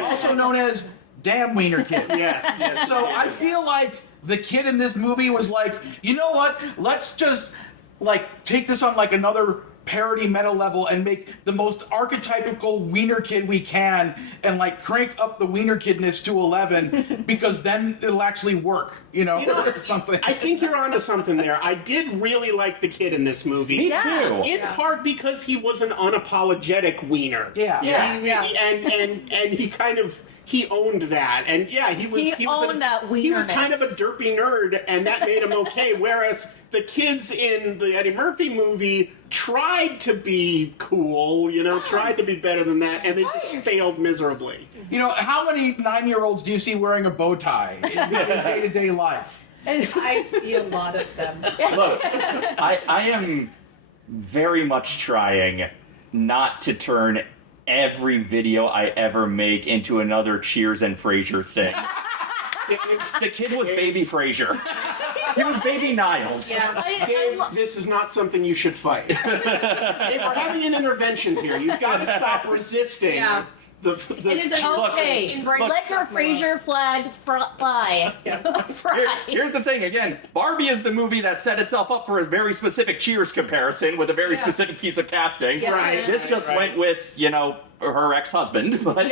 also known as damn wiener kids. Yes. So I feel like the kid in this movie was like, you know what? Let's just like take this on like another parody meta level and make the most archetypical wiener kid we can and like crank up the wiener kidness to 11 because then it'll actually work, or something. I think you're onto something there. I did really like the kid in this movie. Me too. In part because he was an unapologetic wiener. And he kind of he owned that, and he owned that wienerness. He was kind of a derpy nerd, and that made him okay. Whereas the kids in the Eddie Murphy movie tried to be cool, tried to be better than that, and they just failed miserably. How many 9-year-olds do you see wearing a bow tie in day-to-day life? I see a lot of them. Look, I am very much trying not to turn every video I ever make into another Cheers and Frasier thing. The kid was baby Frasier. He was baby Niles. Yeah. Dave, this is not something you should fight. Dave, we're having an intervention here. You've got to stop resisting. Yeah. It is okay. Let your Frasier flag fly. Here's the thing, again, Barbie is the movie that set itself up for a very specific Cheers comparison with a very specific piece of casting. Right. This just went with, her ex-husband. But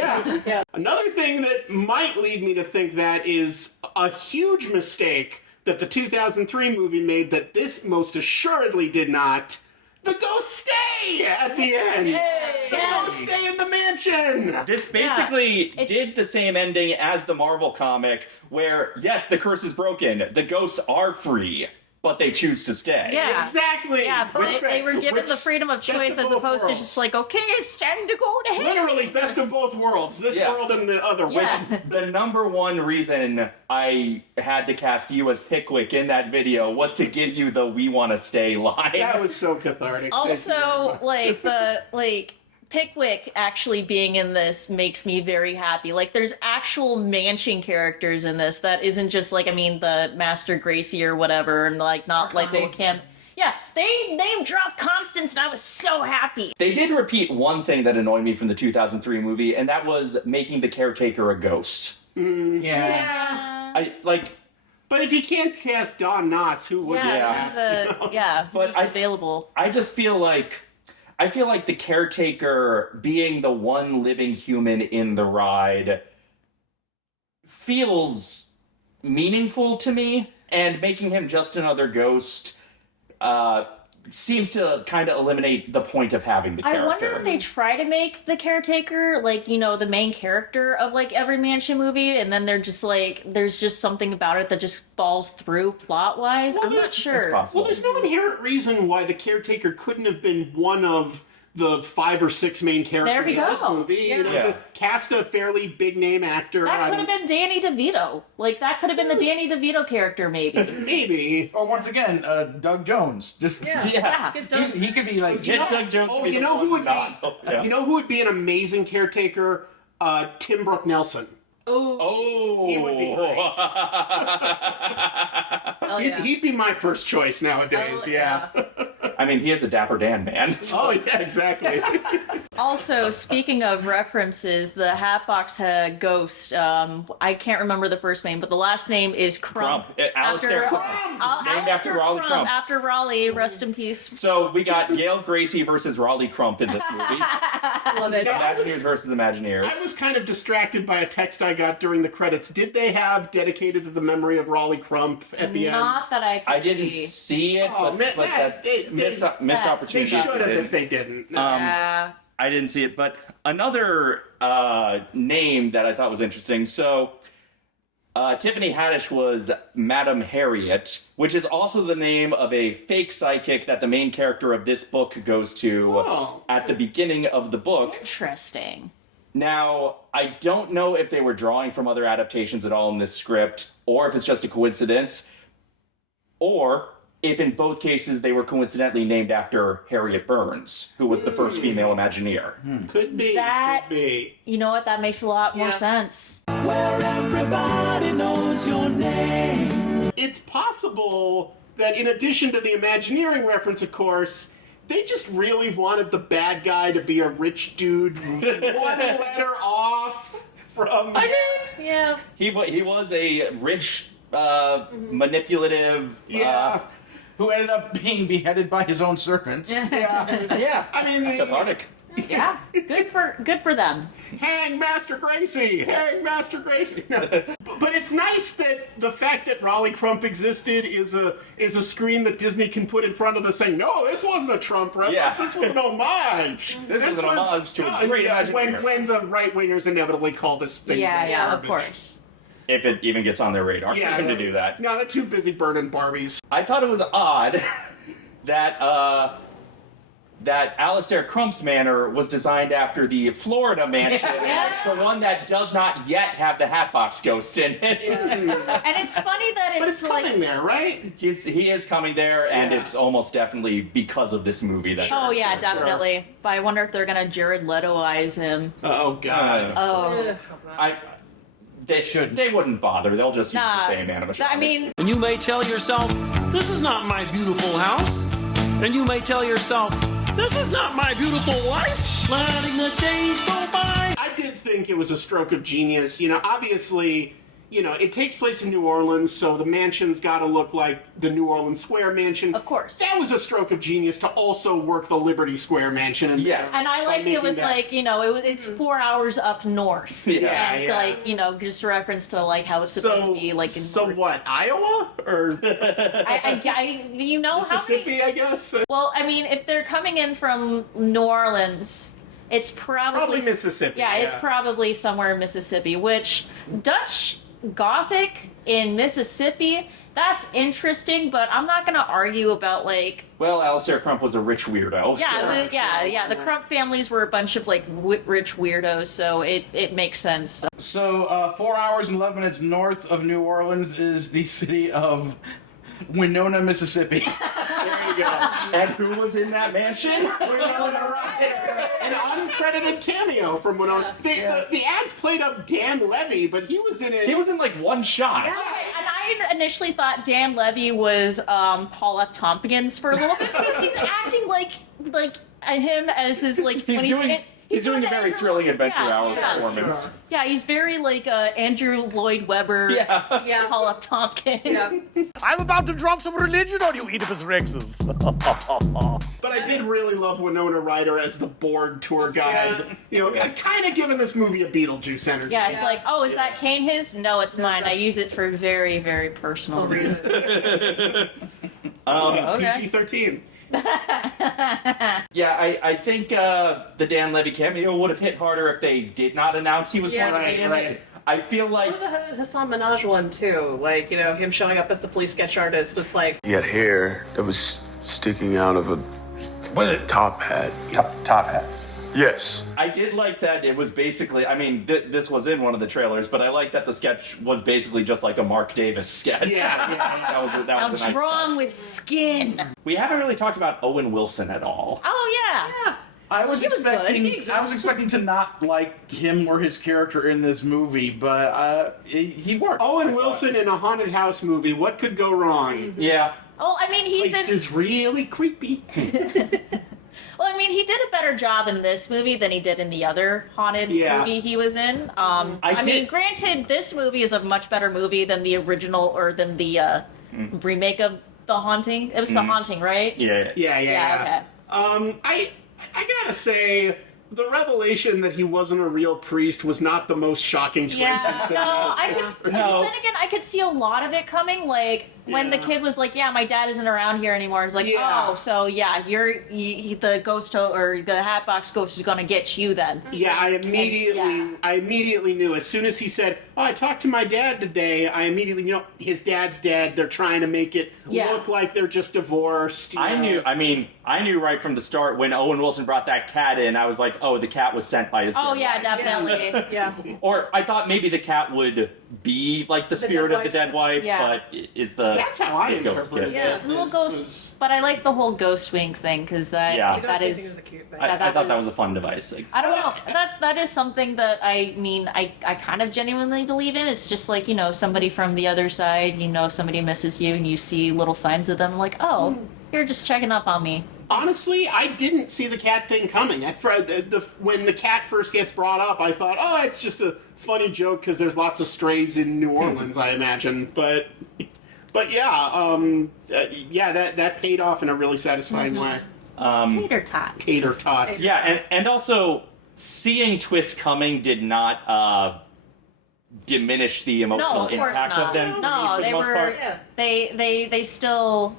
Another thing that might lead me to think that is a huge mistake that the 2003 movie made that this most assuredly did not. The ghosts stay at the end. The ghosts stay in the mansion. This basically did the same ending as the Marvel comic, where, yes, the curse is broken. The ghosts are free, but they choose to stay. Yeah. Exactly. Yeah, they were given the freedom of choice as opposed to just like, okay, it's time to go to hell. Literally, best of both worlds. This world and the other Which, the number one reason I had to cast you as Pickwick in that video was to give you the "we want to stay" line. That was so cathartic. Also, Pickwick actually being in this makes me very happy. Like, there's actual mansion characters in this that isn't just the Master Gracie or whatever, and not like little Ken. Yeah, they name dropped Constance, and I was so happy. They did repeat one thing that annoyed me from the 2003 movie, and that was making the caretaker a ghost. But if you can't cast Don Knotts, who would you cast? But available. I just feel like the caretaker being the one living human in the ride feels meaningful to me, and making him just another ghost seems to kind of eliminate the point of having the character. I wonder if they try to make the caretaker, the main character of, every mansion movie, and then they're just, there's just something about it that just falls through plot-wise. I'm not sure. Well, there's no inherent reason why the caretaker couldn't have been one of the 5 or 6 main characters in this movie. To cast a fairly big-name actor. That could have been Danny DeVito. That could have been the Danny DeVito character, maybe. Maybe. Or once again, Doug Jones. Just he could be like Doug Jones. You know who would be an amazing caretaker? Tim Brooke Nelson. Oh, he would be great. He'd be my first choice nowadays. I mean, he is a Dapper Dan man. Oh yeah, exactly. also, speaking of references, the Hatbox Ghost, I can't remember the first name, but the last name is Crump. Alistair Crump. Named after Raleigh Crump. After Raleigh, rest in peace. So we got Gail Gracie versus Raleigh Crump in this movie. Love it. Imagineers versus Imagineers. I was kind of distracted by a text I got during the credits. Did they have dedicated to the memory of Raleigh Crump at the end? Not that I could didn't see it, but that missed opportunity. They should have if they didn't. I didn't see it, but another name that I thought was interesting. So Tiffany Haddish was Madame Harriet, which is also the name of a fake sidekick that the main character of this book goes to at the beginning of the book. Interesting. Now, I don't know if they were drawing from other adaptations at all in this script, or if it's just a coincidence, or if in both cases they were coincidentally named after Harriet Burns, who was the first female Imagineer. Could be. That, could be. You know what? That makes a lot more sense. Where everybody knows your name. It's possible that in addition to the Imagineering reference, of course, they just really wanted the bad guy to be a rich dude one letter off from... I mean, yeah. He was a rich, manipulative... who ended up being beheaded by his own servants. Yeah. I mean... Cathartic. Yeah, good for them. Hang Master Gracie! Hang Master Gracie! No. But it's nice that the fact that Raleigh Crump existed is a screen that Disney can put in front of us saying, no, this wasn't a Trump reference, this was an homage. This was an homage to a great Imagineer. When the right-wingers inevitably call this thing of course. If it even gets on their radar for him to do that. No, they're too busy burning Barbies. I thought it was odd that Alistair Crump's manor was designed after the Florida mansion, the one that does not yet have the Hatbox Ghost in it. And it's funny that it's, but it's coming there, right? He is coming there, and it's almost definitely because of this movie. That definitely. But I wonder if they're gonna Jared Leto-ize him. Oh God. They wouldn't bother. They'll just use the same animation. I mean, And you may tell yourself, this is not my beautiful house. And you may tell yourself, this is not my beautiful wife. Letting the days go by. I did think it was a stroke of genius. You know, obviously, it takes place in New Orleans, so the mansion's got to look like the New Orleans Square mansion. Of course. That was a stroke of genius to also work the Liberty Square mansion. And And I liked it was like, it's 4 hours up north. And just a reference to like how it's supposed to be like in So what, Iowa? Or Mississippi, I guess? Well, I mean, if they're coming in from New Orleans, it's probably Mississippi. Yeah, it's probably somewhere in Mississippi, which Dutch Gothic in Mississippi, that's interesting, but I'm not going to argue about like... Well, Alistair Crump was a rich weirdo. The Crump families were a bunch of like rich weirdos, so it makes sense. So 4 hours and 11 minutes north of New Orleans is the city of Winona, Mississippi. There you go. And who was in that mansion? Winona Ryder. An uncredited cameo from Winona. The ads played up Dan Levy, but he was in it. He was in like one shot. Yeah, and I initially thought Dan Levy was Paul F. Tompkins for a little bit because he's acting like him as his like He's doing a very thrilling Adventure Hour performance. Sure. Yeah, he's very like Andrew Lloyd Webber. Paul F. Tompkins. I'm about to drop some religion on you, Oedipus Rexes. But I did really love Winona Ryder as the bored tour guide. Kind of giving this movie a Beetlejuice energy. Yeah, it's like, is that cane his? No, it's mine. I use it for very, very personal reasons. PG-13. I think the Dan Levy cameo would have hit harder if they did not announce he was going to be in it. I feel like... Or the Hassan Minaj one, too. Like, him showing up as the police sketch artist was like... He had hair that was sticking out of a top hat. Top hat. Yes. I did like that it was basically... I mean, this was in one of the trailers, but I like that the sketch was basically just like a Mark Davis sketch. That was a nice I'm wrong with skin. We haven't really talked about Owen Wilson at all. Oh, yeah. I was expecting to not like him or his character in this movie, but he worked. Owen Wilson in a haunted house movie. What could go wrong? Yeah. Oh, I mean, This is really creepy. Well, I mean, he did a better job in this movie than he did in the other haunted movie he was in. I mean, granted, this movie is a much better movie than the original or than the remake of The Haunting. It was The Haunting, right? Yeah. Okay. I gotta say, the revelation that he wasn't a real priest was not the most shocking twist. Yeah, then again, I could see a lot of it coming. Like when the kid was like, "Yeah, my dad isn't around here anymore." It's like, "Oh, so yeah, the ghost or the Hatbox Ghost is gonna get you then." Yeah, I immediately knew as soon as he said, "Oh, I talked to my dad today." I immediately knew his dad's dead. They're trying to make it look like they're just divorced. I knew right from the start when Owen Wilson brought that cat in. I was like, "Oh, the cat was sent by his." Oh dead yeah, wife. definitely. Yeah. Or I thought maybe the cat would be like the spirit of the dead wife, but is the that's how I interpret it. Yeah, the little ghost. But I like the whole ghost wing thing because that is. I thought that was a fun device. Like, I don't know. That is something that I kind of genuinely believe in. It's just like, somebody from the other side, somebody misses you and you see little signs of them like, oh, you're just checking up on me. Honestly, I didn't see the cat thing coming. When the cat first gets brought up, I thought, oh, it's just a funny joke because there's lots of strays in New Orleans, I imagine. But that paid off in a really satisfying way. Tater tot. Tater tot. Yeah, and also seeing twists coming did not diminish the emotional impact of them. No, for the most part. They still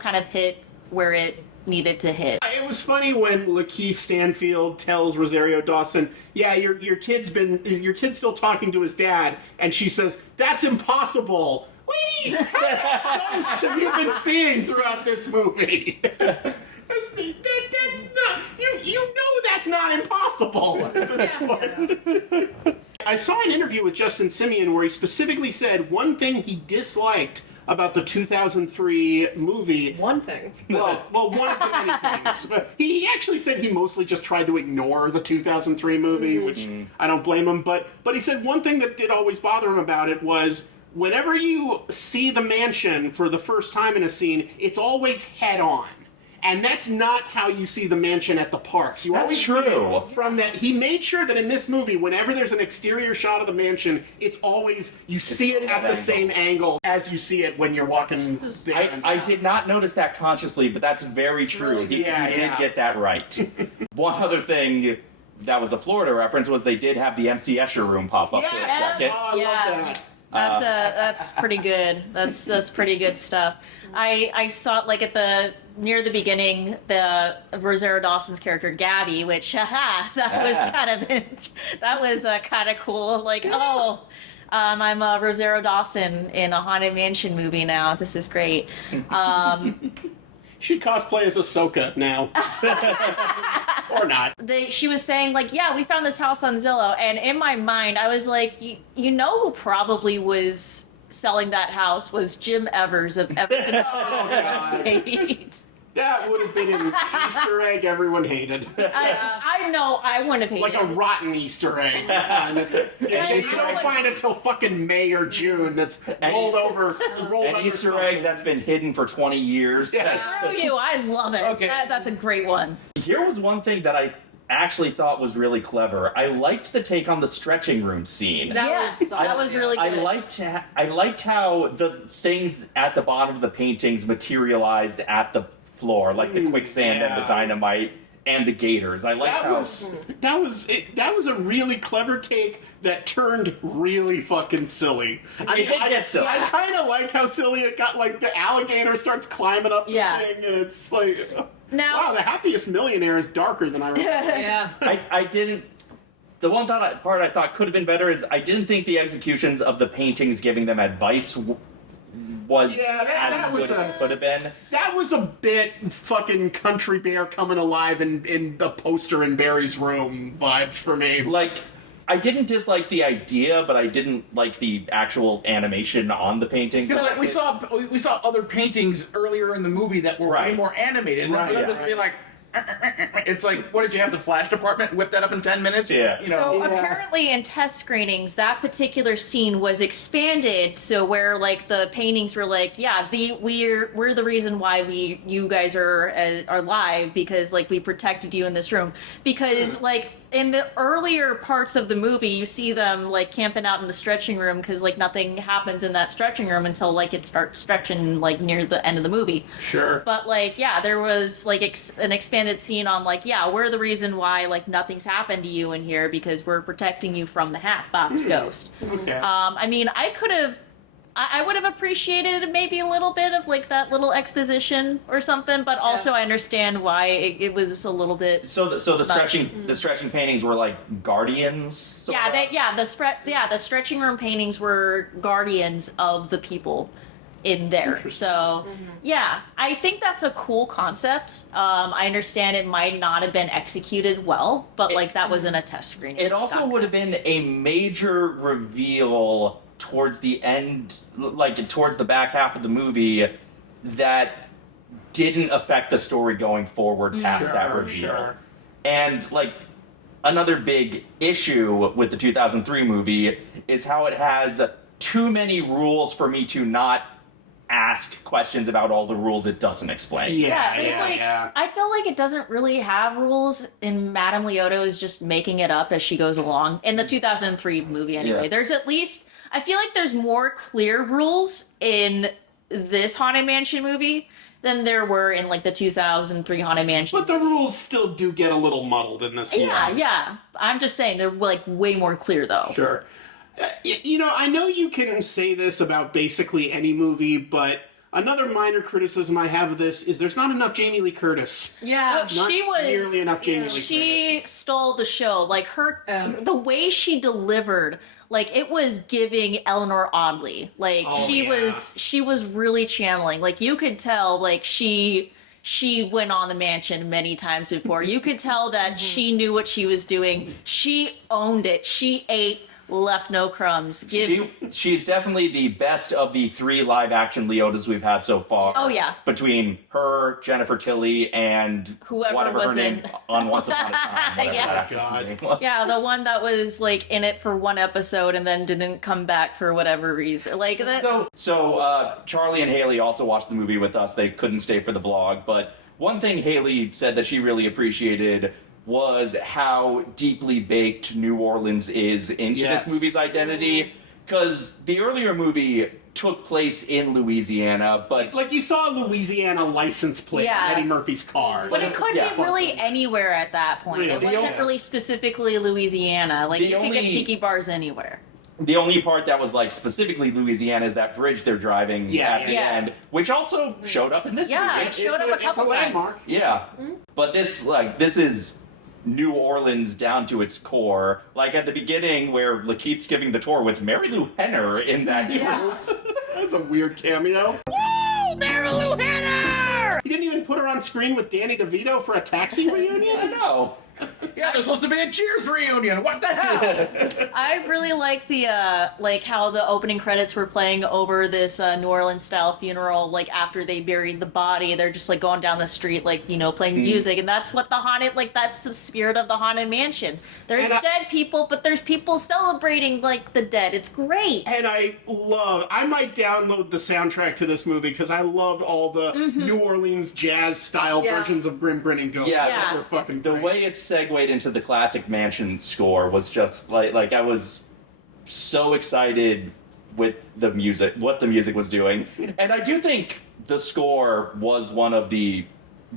kind of hit where it needed to hit. It was funny when Lakeith Stanfield tells Rosario Dawson, "Yeah, your kid's still talking to his dad," and she says, "That's impossible." Lady, how many ghosts have you been seeing throughout this movie? That's not, you know that's not impossible at this point. I saw an interview with Justin Simeon where he specifically said one thing he disliked about the 2003 movie. One thing. Well, one of the many things. But he actually said he mostly just tried to ignore the 2003 movie, which I don't blame him. But he said one thing that did always bother him about it was whenever you see the mansion for the first time in a scene, it's always head on. And that's not how you see the mansion at the parks. You That's always true. See it from that. He made sure that in this movie, whenever there's an exterior shot of the mansion, it's always, you see it at the same angle as you see it when you're walking there. I did not notice that consciously, but that's very true. Really He did get that right. One other thing that was a Florida reference was they did have the MC Escher room pop up for a second. Oh, I love that. That's pretty good. That's pretty good stuff. I saw it like near the beginning, the Rosario Dawson's character Gabby, which that was kind of cool. Like, I'm Rosario Dawson in a Haunted Mansion movie now. This is great. Should cosplay as Ahsoka now. Or not. She was saying, like, yeah, we found this house on Zillow, and in my mind, I was like, you know who probably was selling that house was Jim Evers of Everton Real Estate. That would have been an Easter egg everyone hated. I know, I wouldn't have hated like a rotten Easter egg. You don't find it till fucking May or June that's rolled over. An Easter egg that's been hidden for 20 years. Screw you, I love it. Okay. That's a great one. Here was one thing that I actually thought was really clever. I liked the take on the stretching room scene. That was really good. I liked how the things at the bottom of the paintings materialized at the floor, like the quicksand and the dynamite and the gators. I liked that was a really clever take that turned really fucking silly. It did get silly. I kind of like how silly it got. Like the alligator starts climbing up the thing, and it's like, wow, the Happiest Millionaire is darker than I remember. I didn't. The one part I thought could have been better is I didn't think the executions of the paintings giving them advice was that as good as it could have been. That was a bit fucking Country Bear coming alive in the poster in Barry's room vibes for me. Like, I didn't dislike the idea, but I didn't like the actual animation on the paintings. Like we saw other paintings earlier in the movie that were way more animated, and for them to be like, It's like, what did you have, the Flash department whip that up in 10 minutes? Yeah. You know. So apparently in test screenings, that particular scene was expanded. So where like the paintings were like, yeah, we're the reason why you guys are live, because like we protected you in this room. Because like in the earlier parts of the movie, you see them like camping out in the stretching room because like nothing happens in that stretching room until like it starts stretching like near the end of the movie. Sure. But like, yeah, there was like an expanded scene on like, yeah, we're the reason why like nothing's happened to you in here because we're protecting you from the Hatbox Ghost. Okay. I mean, I would have appreciated maybe a little bit of like that little exposition or something, but also I understand why it was a little bit. So the stretching paintings were like guardians. So the stretching room paintings were guardians of the people in there. So yeah, I think that's a cool concept. I understand it might not have been executed well, but like that was in a test screening. It also would have been a major reveal towards the end, like towards the back half of the movie, that didn't affect the story going forward past that reveal. Sure. And like another big issue with the 2003 movie is how it has too many rules for me to not ask questions about all the rules it doesn't explain. I feel like it doesn't really have rules, and Madame Leota is just making it up as she goes along. In the 2003 movie anyway. There's at least, I feel like there's more clear rules in this Haunted Mansion movie than there were in like the 2003 Haunted Mansion. But the rules still do get a little muddled in this one. Yeah. I'm just saying they're like way more clear though. Sure. You know, I know you can say this about basically any movie, but another minor criticism I have of this is there's not enough Jamie Lee Curtis. Yeah, not nearly enough Jamie Lee Curtis. She stole the show. Like the way she delivered, like it was giving Eleanor Audley. Like she was really channeling. Like you could tell, like she went on the mansion many times before. You could tell that she knew what she was doing. She owned it. She ate. Left no crumbs. She's definitely the best of the 3 live-action Leotas we've had so far. Oh, yeah. Between her, Jennifer Tilly, and whoever was her name on Once Upon a Time. Yeah, the one that was like in it for one episode and then didn't come back for whatever reason. Like that. So Charlie and Haley also watched the movie with us. They couldn't stay for the vlog, but one thing Haley said that she really appreciated was how deeply baked New Orleans is into this movie's identity. Because the earlier movie took place in Louisiana, but... Like you saw a Louisiana license plate on Eddie Murphy's car. But it could be really anywhere at that point. Really? It wasn't really specifically Louisiana. Like, you could get tiki bars anywhere. The only part that was, like, specifically Louisiana is that bridge they're driving at the end, which also showed up in this movie. Yeah, it showed up a couple times. Yeah. But this is New Orleans down to its core. Like at the beginning where Lakeith's giving the tour with Mary Lou Henner in that That's a weird cameo. Woo! Mary Lou Henner! He didn't even put her on screen with Danny DeVito for a Taxi reunion? I know. Yeah, there's supposed to be a Cheers reunion. What the hell? I really like the like how the opening credits were playing over this New Orleans style funeral. Like after they buried the body, they're just like going down the street, like playing music, and that's what that's the spirit of the Haunted Mansion. There's dead people, but there's people celebrating like the dead. It's great. And I might download the soundtrack to this movie because I loved all the New Orleans jazz style versions of Grim Grinning Ghost. Yeah, those were fucking the great. way it's segued into the classic Mansion score was just like I was so excited with the music, what the music was doing, and I do think the score was one of the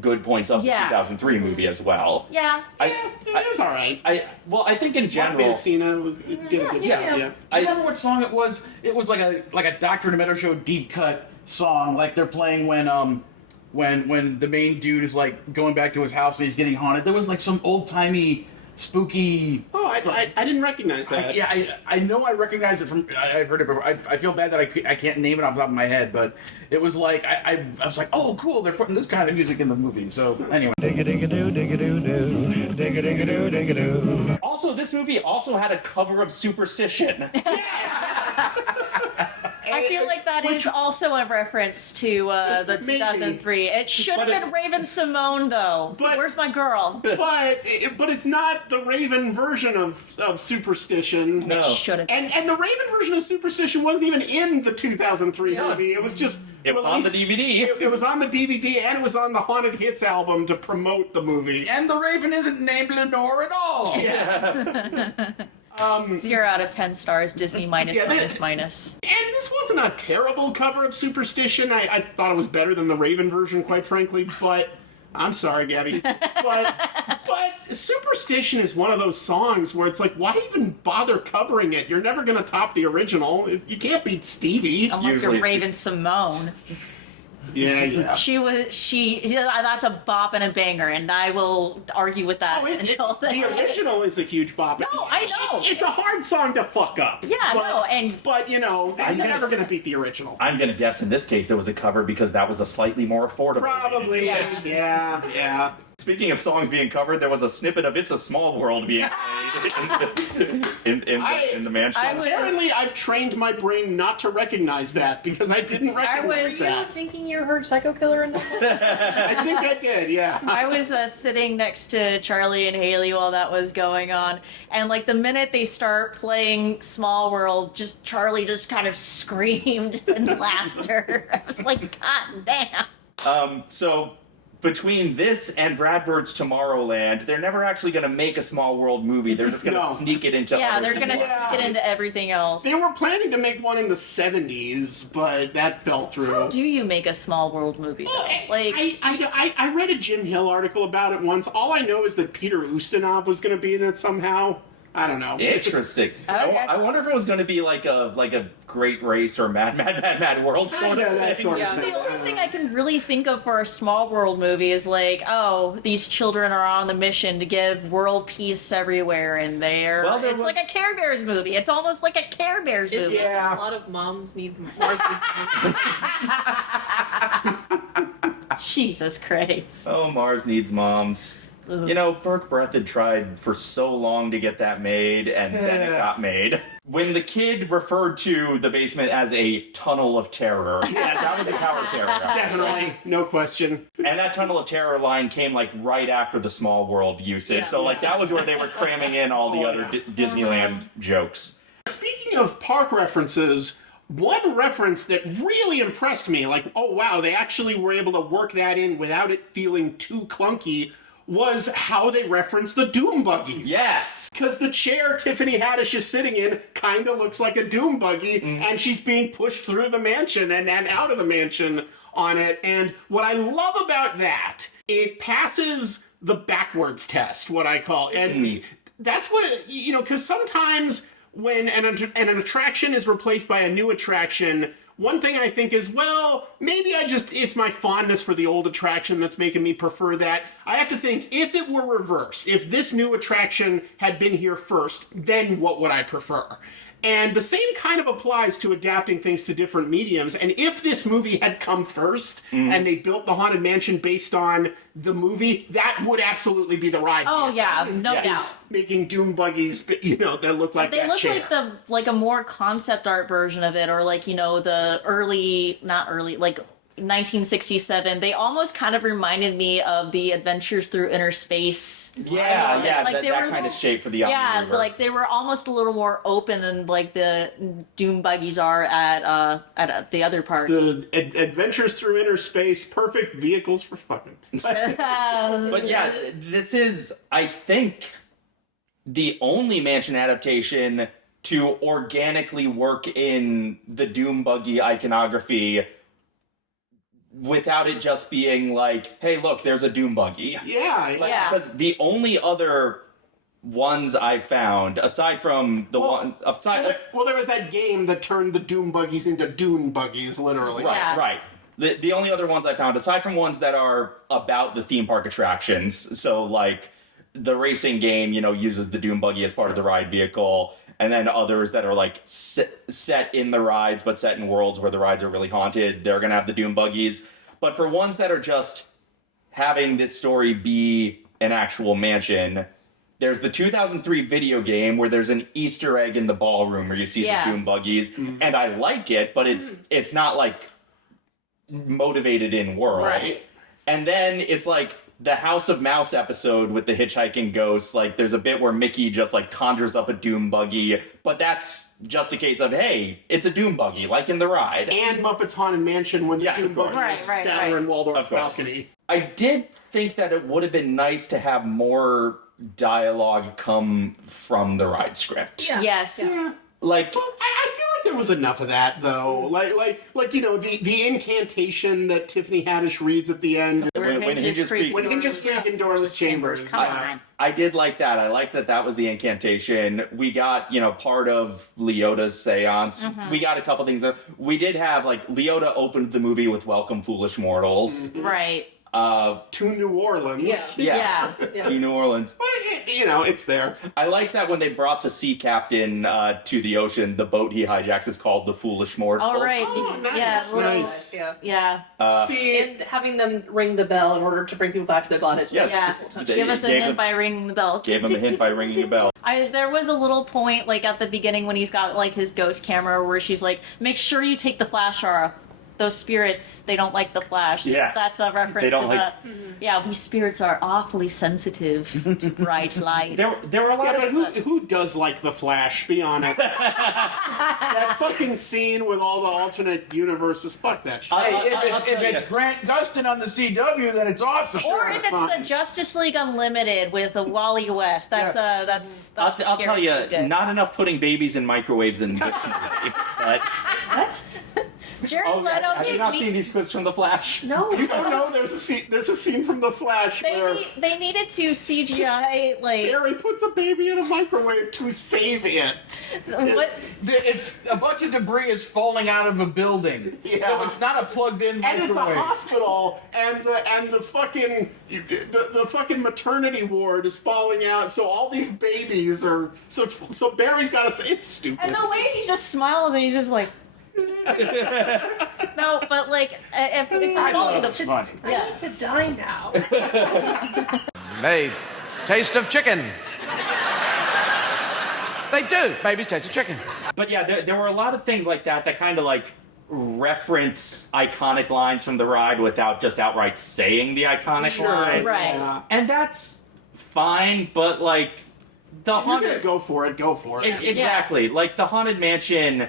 good points of the 2003 movie as well. Yeah, it was all right. I think in general, Mancina did a good job. Do you remember what song it was? It was like a Doctor in a Meadow Show deep cut song, like they're playing when the main dude is like going back to his house and he's getting haunted. There was like some old timey spooky. Oh, I didn't recognize that. I know I recognize it from. I've heard it before. I feel bad that I can't name it off the top of my head, but it was like I was like, oh, cool, they're putting this kind of music in the movie. So anyway. Also, this movie also had a cover of Superstition. Yes. I feel like that is also a reference to the 2003. It should have been Raven-Symoné, though. Where's my girl? But it's not the Raven version of Superstition. No. It should have. And the Raven version of Superstition wasn't even in the 2003 movie. It was just... It was on the DVD. It was on the DVD, and it was on the Haunted Hits album to promote the movie. And the Raven isn't named Lenore at all. Yeah. 0 out of 10 stars, Disney minus. And this wasn't a terrible cover of Superstition. I thought it was better than the Raven version, quite frankly, but... I'm sorry, Gabby. But Superstition is one of those songs where it's like, why even bother covering it? You're never going to top the original. You can't beat Stevie. Unless you're Raven-Symoné. Yeah. That's a bop and a banger, and I will argue with that until the original is a huge bop. No, I know. It's a hard song to fuck up. Yeah, but you know, you're never gonna beat the original. I'm gonna guess in this case it was a cover because that was a slightly more affordable. Probably. Yeah. Speaking of songs being covered, there was a snippet of "It's a Small World" being played in the mansion. Apparently, I've trained my brain not to recognize that because I didn't recognize that. Were you thinking you heard Psycho Killer in that? I think I did, yeah. I was sitting next to Charlie and Haley while that was going on, and like the minute they start playing Small World, Charlie just kind of screamed in laughter. I was like, God damn. So between this and Brad Bird's Tomorrowland, they're never actually going to make a Small World movie. They're just going to sneak it into they're going to sneak it into everything else. They were planning to make one in the 70s, but that fell through. How do you make a Small World movie, though? I read a Jim Hill article about it once. All I know is that Peter Ustinov was going to be in it somehow. I don't know. Interesting. I wonder if it was going to be like a Great Race or Mad World sort of thing. The only thing I can really think of for a Small World movie is like, these children are on the mission to give world peace everywhere, and it's like a Care Bears movie. It's almost like a Care Bears movie. Yeah. A lot of moms need more. Jesus Christ. Oh, Mars needs moms. Ugh. You know, Burke Breath had tried for so long to get that made, and then it got made. When the kid referred to the basement as a tunnel of terror, that was a Tower of Terror. Definitely, no question. And that tunnel of terror line came like right after the Small World usage, that was where they were cramming in all the other Disneyland jokes. Speaking of park references, one reference that really impressed me, like, oh wow, they actually were able to work that in without it feeling too clunky, was how they reference the Doom buggies. Yes! Because the chair Tiffany Haddish is sitting in kind of looks like a Doom buggy, and she's being pushed through the mansion and out of the mansion on it. And what I love about that, it passes the backwards test, what I call. And that's what, because sometimes when an attraction is replaced by a new attraction, one thing I think is, well, maybe it's my fondness for the old attraction that's making me prefer that. I have to think, if it were reversed, if this new attraction had been here first, then what would I prefer? And the same kind of applies to adapting things to different mediums. And if this movie had come first and they built the Haunted Mansion based on the movie, that would absolutely be the ride. Oh, yeah, no doubt. Making Doom buggies, that look like that chair. They look like a more concept art version of it, or like, the not early, like 1967, they almost kind of reminded me of the Adventures Through Inner Space. Yeah, like that kind of shape for the album. Yeah, like they were almost a little more open than like the Doom buggies are at the other parks. The Adventures Through Inner Space, perfect vehicles for fucking. But yeah, this is, I think, the only mansion adaptation to organically work in the Doom buggy iconography without it just being like, hey, look, there's a Doom buggy. Yeah. Because the only other ones I found, aside from the one... Well, there was that game that turned the Doom buggies into Dune buggies, literally. Right. The only other ones I found, aside from ones that are about the theme park attractions, so like the racing game, uses the Doom buggy as part of the ride vehicle, and then others that are like set in the rides, but set in worlds where the rides are really haunted, they're going to have the Doom buggies. But for ones that are just having this story be an actual mansion, There's the 2003 video game where there's an Easter egg in the ballroom where you see the Doom buggies, and I like it, but it's not like motivated in world. Right. And then it's like the House of Mouse episode with the hitchhiking ghosts. Like there's a bit where Mickey just like conjures up a Doom buggy, but that's just a case of, hey, it's a Doom buggy, like in the ride. And Muppets Haunted Mansion when the Doom buggy is Statler and Waldorf's balcony. I did think that it would have been nice to have more dialogue come from the ride script. Yeah. Yes. Yeah. Like, well, I feel like there was enough of that though. Like you know, the incantation that Tiffany Haddish reads at the end. When Hinges Creek in Doorless Chambers. Come on. I did like that. I like that was the incantation. We got, part of Leota's seance. Mm-hmm. We got a couple things. We did have, like, Leota opened the movie with Welcome, Foolish Mortals. Mm-hmm. Right. To New Orleans. Yeah. To New Orleans. But, it's there. I liked that when they brought the sea captain to the ocean, the boat he hijacks is called the Foolish Mortals. All right. Oh, nice. Yeah. Nice. Yeah. And having them ring the bell in order to bring people back to their bondage. Yes. Give us a hint by ringing the bell. Gave him a hint by ringing the bell. There was a little point, like, at the beginning when he's got, like, his ghost camera where she's like, make sure you take the flash off. Those spirits, they don't like the flash. Yeah. That's a reference to the... Yeah, we spirits are awfully sensitive to bright lights. There were a lot of... But who does like the Flash, be honest? That fucking scene with all the alternate universes, fuck that shit. If it's Grant Gustin on the CW, then it's awesome. Or if it's the Justice League Unlimited with Wally West. That's I'll tell you, good. not enough putting babies in microwaves in this movie. But... What? Jared Leto have you not seen these clips from The Flash? No. You don't know there's a scene from The Flash where... They needed to CGI, like... Barry puts a baby in a microwave to save it. It's a bunch of debris is falling out of a building. Yeah. So it's not a plugged-in microwave. And it's a hospital, and the fucking maternity ward is falling out, so all these babies are... So Barry's got to... It's stupid. And the way he just smiles and he's just like... No, but like, if I thought it was funny. I need to die now. They taste of chicken. They do. Babies taste of chicken. But yeah, there were a lot of things like that kind of like reference iconic lines from the ride without just outright saying the iconic line. Right. Yeah. And that's fine, but like the Haunted... Go for it. Exactly. Like the Haunted Mansion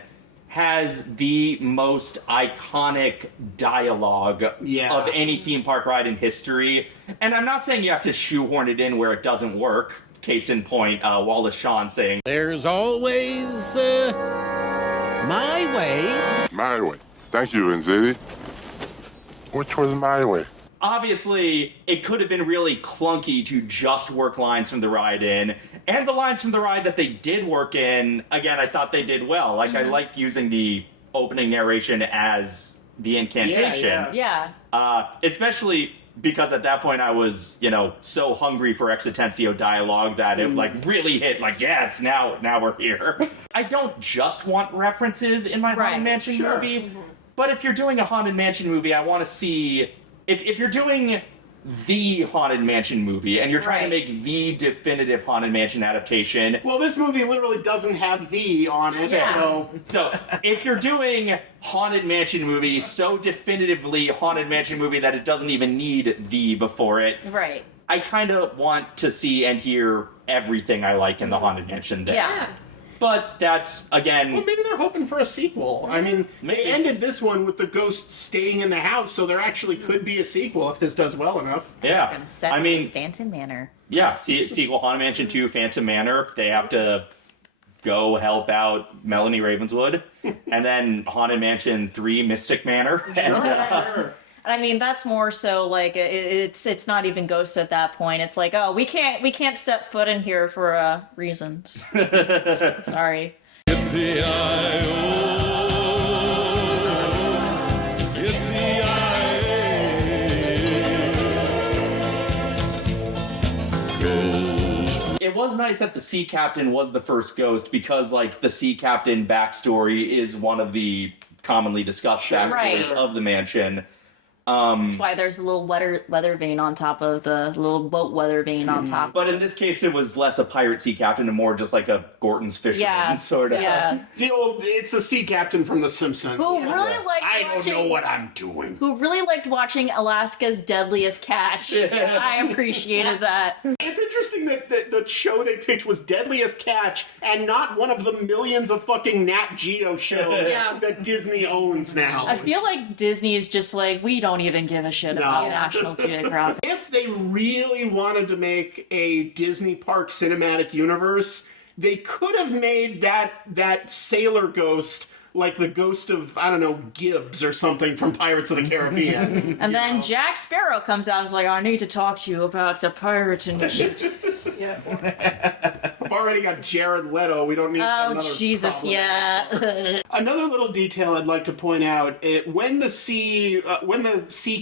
has the most iconic dialogue of any theme park ride in history. And I'm not saying you have to shoehorn it in where it doesn't work. Case in point, Wallace Shawn saying, "There's always my way." My way. Thank you, Nzidi. Which was my way? Obviously, it could have been really clunky to just work lines from the ride in. And the lines from the ride that they did work in, again, I thought they did well. Like, I liked using the opening narration as the incantation. Yeah. Especially because at that point I was, so hungry for Exitensio dialogue that it, really hit, yes, now we're here. I don't just want references in my Haunted Mansion movie, but if you're doing a Haunted Mansion movie, I want to see... If you're doing the Haunted Mansion movie and you're trying to make the definitive Haunted Mansion adaptation... Well, this movie literally doesn't have "the" on it, So if you're doing Haunted Mansion movie so definitively Haunted Mansion movie that it doesn't even need "the" before it... Right. I kind of want to see and hear everything I like in the Haunted Mansion there. Yeah. But that's, again... Well, maybe they're hoping for a sequel. I mean, they ended this one with the ghosts staying in the house, so there actually could be a sequel if this does well enough. Yeah. I mean... Phantom Manor. Yeah, sequel Haunted Mansion 2, Phantom Manor. They have to go help out Melanie Ravenswood. And then Haunted Mansion 3, Mystic Manor. Sure. I mean, that's more so like it's not even ghosts at that point. It's like, oh, we can't step foot in here for reasons. Sorry. It was nice that the sea captain was the first ghost because, the sea captain backstory is one of the commonly discussed backstories of the mansion. That's why there's a little weather vane on top of the little boat weather vane on top. But in this case, it was less a pirate sea captain and more just like a Gorton's fisherman sort of. Yeah. It's a sea captain from The Simpsons. Who really liked I don't know what I'm doing. Who really liked watching Alaska's Deadliest Catch. I appreciated that. It's interesting that the show they picked was Deadliest Catch and not one of the millions of fucking Nat Geo shows that Disney owns now. I feel like Disney is just like, we don't even give a shit about National Geographic. If they really wanted to make a Disney Park cinematic universe, they could have made that sailor ghost like the ghost of, I don't know, Gibbs or something from Pirates of the Caribbean. And then Jack Sparrow comes out and is like, I need to talk to you about the pirate initiative. I've already got Jared Leto. We don't need another Jesus, problem. yeah. Another little detail I'd like to point out: when the sea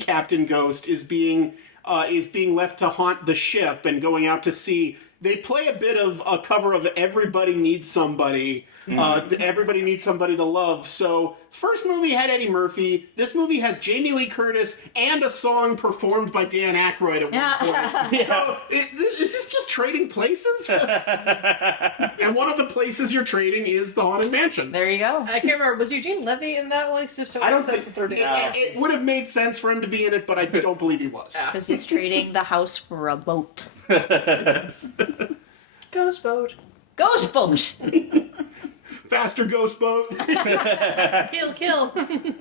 captain ghost is being left to haunt the ship and going out to sea, they play a bit of a cover of "Everybody Needs Somebody." Everybody needs somebody to love. So, first movie had Eddie Murphy. This movie has Jamie Lee Curtis and a song performed by Dan Aykroyd at one point. So, is this just trading places? And one of the places you're trading is the Haunted Mansion. There you go. I can't remember. Was Eugene Levy in that one? Because I don't think it would have made sense for him to be in it, but I don't believe he was. Because he's trading the house for a boat. Ghost boat. Ghost boat! Faster, ghost boat. Kill.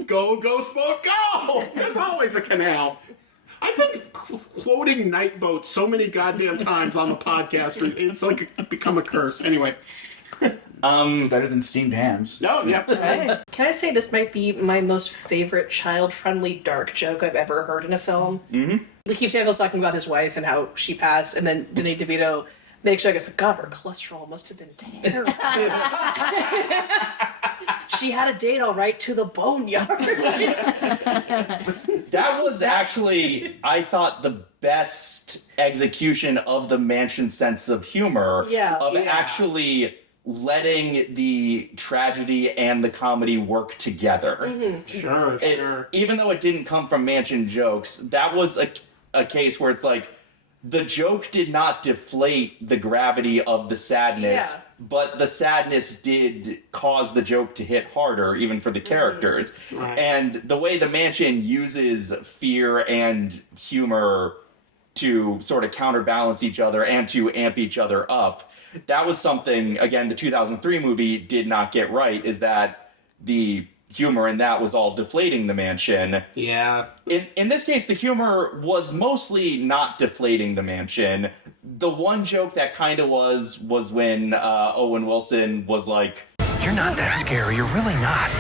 Go, ghost boat, go! There's always a canal. I've been quoting Night Boat so many goddamn times on the podcast. It's like become a curse. Anyway. Better than steamed hams. No, yeah. Can I say this might be my most favorite child-friendly dark joke I've ever heard in a film? Mm-hmm. Lakeith Stanfield's talking about his wife and how she passed, and then Danny DeVito makes sure, I guess, God, her cholesterol must have been terrible. She had a date all right to the boneyard. That was actually, I thought, the best execution of the Mansion sense of humor. Actually letting the tragedy and the comedy work together. Mm-hmm. Sure. Even though it didn't come from Mansion jokes, that was a case where it's like, the joke did not deflate the gravity of the sadness, but the sadness did cause the joke to hit harder, even for the characters. Right. And the way the Mansion uses fear and humor to sort of counterbalance each other and to amp each other up, that was something, again, the 2003 movie did not get right, is that the humor in that was all deflating the Mansion. Yeah. In this case, the humor was mostly not deflating the Mansion. The one joke that kind of was when Owen Wilson was like, "You're not that scary. You're really not.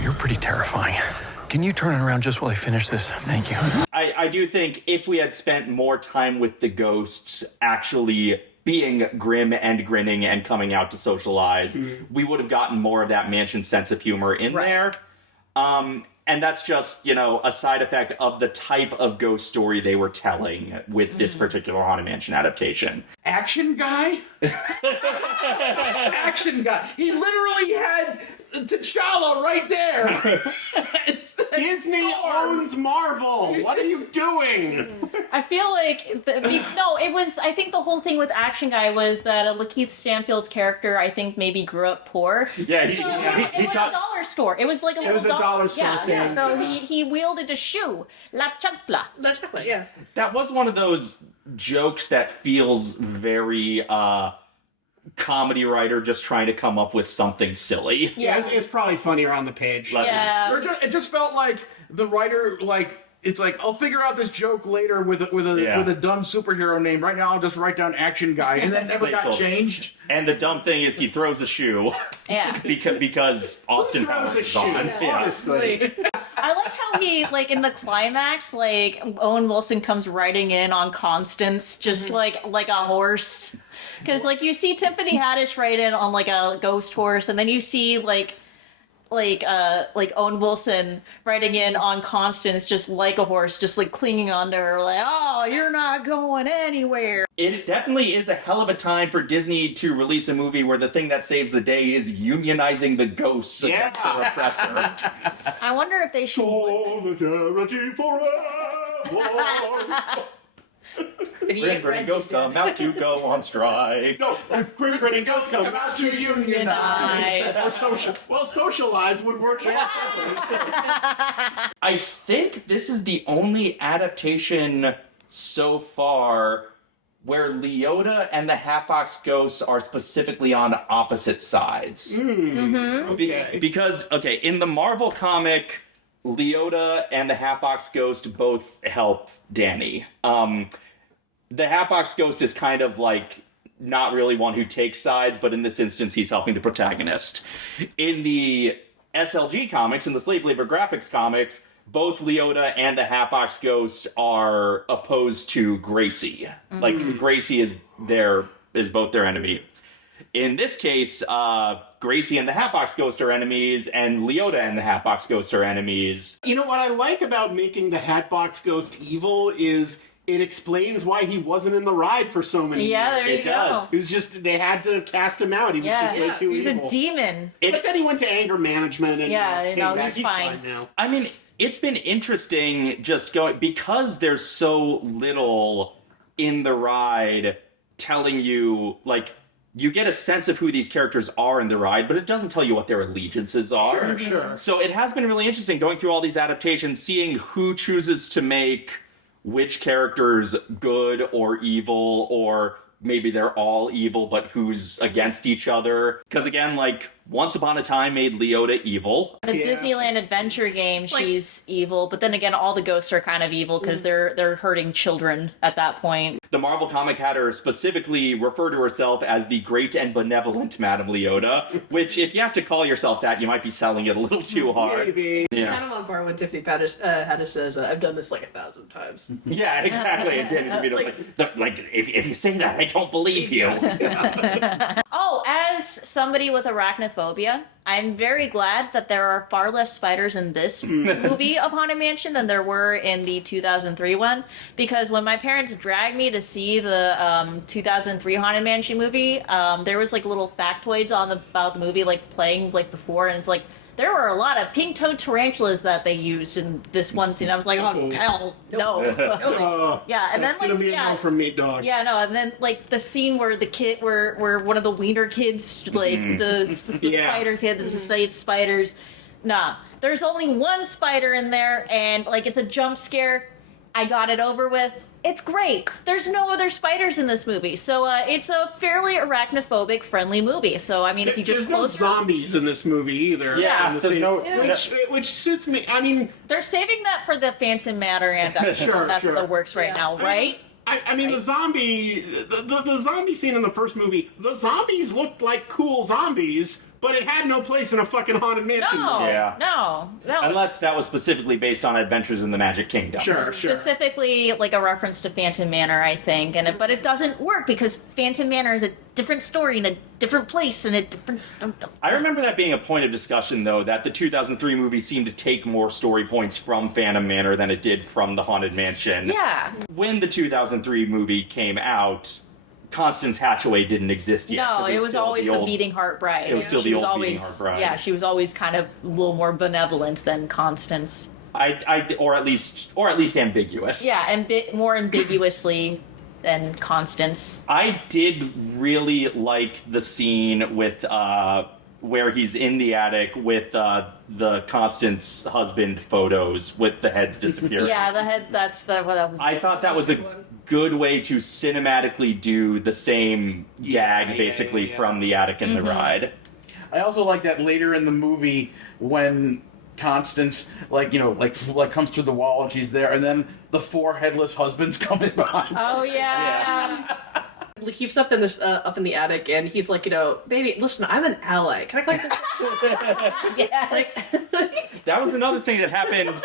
You're pretty terrifying. Can you turn it around just while I finish this? Thank you." I do think if we had spent more time with the ghosts actually being grim and grinning and coming out to socialize, we would have gotten more of that Mansion sense of humor in there. And that's just, a side effect of the type of ghost story they were telling with this particular Haunted Mansion adaptation. Action guy? Action guy. He literally had T'Challa right there. Disney owns Marvel. What are you doing? I feel like I think the whole thing with Action Guy was that Lakeith Stanfield's character, I think, maybe grew up poor. Yeah, it was a dollar store. It was like a little dollar store thing. So he wielded a shoe. La chancla. La chancla, yeah. That was one of those jokes that feels very comedy writer just trying to come up with something silly. Yeah, it's probably funnier on the page. It just felt like the writer, it's like, I'll figure out this joke later with a dumb superhero name. Right now, I'll just write down Action Guy, and that never got changed. And the dumb thing is, he throws a shoe. Yeah. because Austin Powers is on. Honestly. I like how he, in the climax, Owen Wilson comes riding in on Constance, just like a horse. Because, you see Tiffany Haddish ride in on, a ghost horse, and then you see, like Owen Wilson riding in on Constance just like a horse, just like clinging onto her, like, oh, you're not going anywhere. It definitely is a hell of a time for Disney to release a movie where the thing that saves the day is unionizing the ghosts against the repressor. I wonder if they should Solidarity forever. Grin ghosts come out to go on strike. No, grin ghosts come out to unionize. Or socialize would work. I think this is the only adaptation so far where Leota and the Hatbox Ghosts are specifically on opposite sides. Okay. Because, in the Marvel comic, Leota and the Hatbox Ghost both help Danny. The Hatbox Ghost is kind of like not really one who takes sides, but in this instance, he's helping the protagonist. In the SLG comics, in the Slave Labor Graphics comics, both Leota and the Hatbox Ghost are opposed to Gracie. Like, Gracie is both their enemy. In this case, Gracie and the Hatbox Ghost are enemies, and Leota and the Hatbox Ghost are enemies. You know what I like about making the Hatbox Ghost evil is it explains why he wasn't in the ride for so many years. Yeah, there you go. It was just, they had to cast him out. He was just way too evil. He was a demon. But then he went to anger management and came back. He's fine now. I mean, it's been interesting just going, because there's so little in the ride telling you, like, you get a sense of who these characters are in the ride, but it doesn't tell you what their allegiances are. Sure. So it has been really interesting going through all these adaptations, seeing who chooses to make which characters good or evil, or maybe they're all evil, but who's against each other. Because again, like, Once Upon a Time made Leota evil. The Disneyland Adventure game, she's evil, but then again, all the ghosts are kind of evil because they're hurting children at that point. The Marvel comic had her specifically refer to herself as the great and benevolent Madame Leota, which, if you have to call yourself that, you might be selling it a little too hard. Maybe. Yeah. Kind of on par when Tiffany Haddish says, I've done this like 1,000 times. Yeah, exactly. If you say that, I don't believe you. Oh, as somebody with arachnophobia, I'm very glad that there are far less spiders in this movie of Haunted Mansion than there were in the 2003 one, because when my parents dragged me to see the 2003 Haunted Mansion movie, there was like little factoids about the movie like playing like before, and it's like there were a lot of pink-toed tarantulas that they used in this one scene. I was like, oh, hell, no. Yeah, and that's then, like, gonna be a no from me, dog. Yeah, no, and then, like, the scene where the kid, where one of the wiener kids, like, the spider kid that studied spiders, nah. There's only one spider in there, and, like, it's a jump scare. I got it over with. It's great. There's no other spiders in this movie, so it's a fairly arachnophobic friendly movie. So I mean, if you just there's no zombies in this movie either. Yeah, which suits me. I mean, they're saving that for the Phantom Matter adaptation. That's in the works right now, right? I mean, the zombie scene in the first movie, the zombies looked like cool zombies, but it had no place in a fucking Haunted Mansion movie. No. Unless that was specifically based on Adventures in the Magic Kingdom. Sure. Specifically, like a reference to Phantom Manor, I think, but it doesn't work because Phantom Manor is a different story in a different place and a different. I remember that being a point of discussion, though, that the 2003 movie seemed to take more story points from Phantom Manor than it did from the Haunted Mansion. Yeah. When the 2003 movie came out, Constance Hatchaway didn't exist yet. No, it was always the beating heart bride. It was still the old beating heart bride. Yeah, she was always kind of a little more benevolent than Constance. Or at least ambiguous. Yeah, and more ambiguously than Constance. I did really like the scene with where he's in the attic with the Constance husband photos with the heads disappearing. Yeah, the head. That's what I was. I thought that was a good way to cinematically do the same gag, basically, from the attic in the ride. I also like that later in the movie when Constance, comes through the wall and she's there, and then the 4 headless husbands come in behind. Oh yeah. He's up in the attic, and he's like, baby, listen, I'm an ally. Can I call you this? Yes. That was another thing that happened.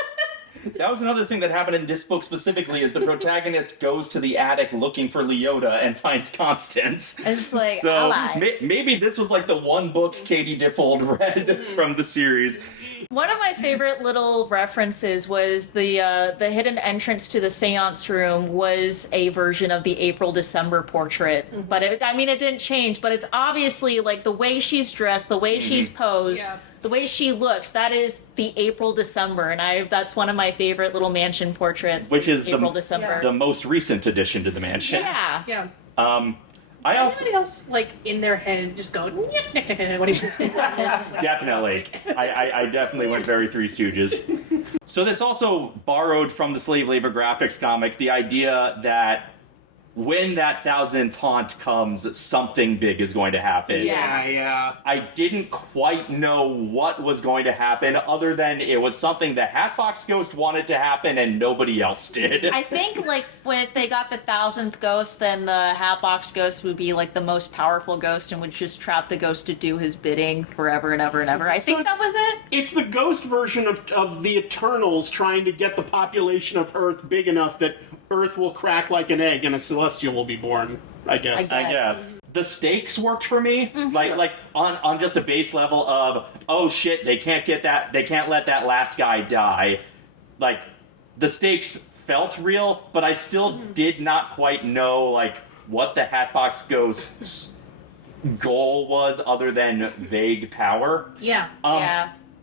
That was another thing that happened in this book specifically, is the protagonist goes to the attic looking for Leota and finds Constance. I was just like, so ally. maybe this was like the one book Katie Dippold read from the series. One of my favorite little references was the hidden entrance to the seance room was a version of the April-December portrait. But it didn't change, but it's obviously like the way she's dressed, the way she's posed, the way she looks, that is the April-December, and that's one of my favorite little mansion portraits. Which is April-December. the most recent addition to the mansion. Yeah. Anybody else like in their head just go what he was Definitely. I definitely went very Three Stooges. So this also borrowed from the slave labor graphics comic the idea that when that 1000th haunt comes, something big is going to happen. Yeah. I didn't quite know what was going to happen, other than it was something the Hatbox Ghost wanted to happen and nobody else did. I think, like, when they got the 1000th ghost, then the Hatbox Ghost would be, like, the most powerful ghost and would just trap the ghost to do his bidding forever and ever and ever. I think that was it. It's the ghost version of the Eternals trying to get the population of Earth big enough that Earth will crack like an egg and a Celestial will be born, I guess. I guess. The stakes worked for me, like on just a base level of, oh shit, they can't let that last guy die. Like, the stakes felt real, but I still did not quite know, like, what the Hatbox Ghost's goal was other than vague power. Yeah.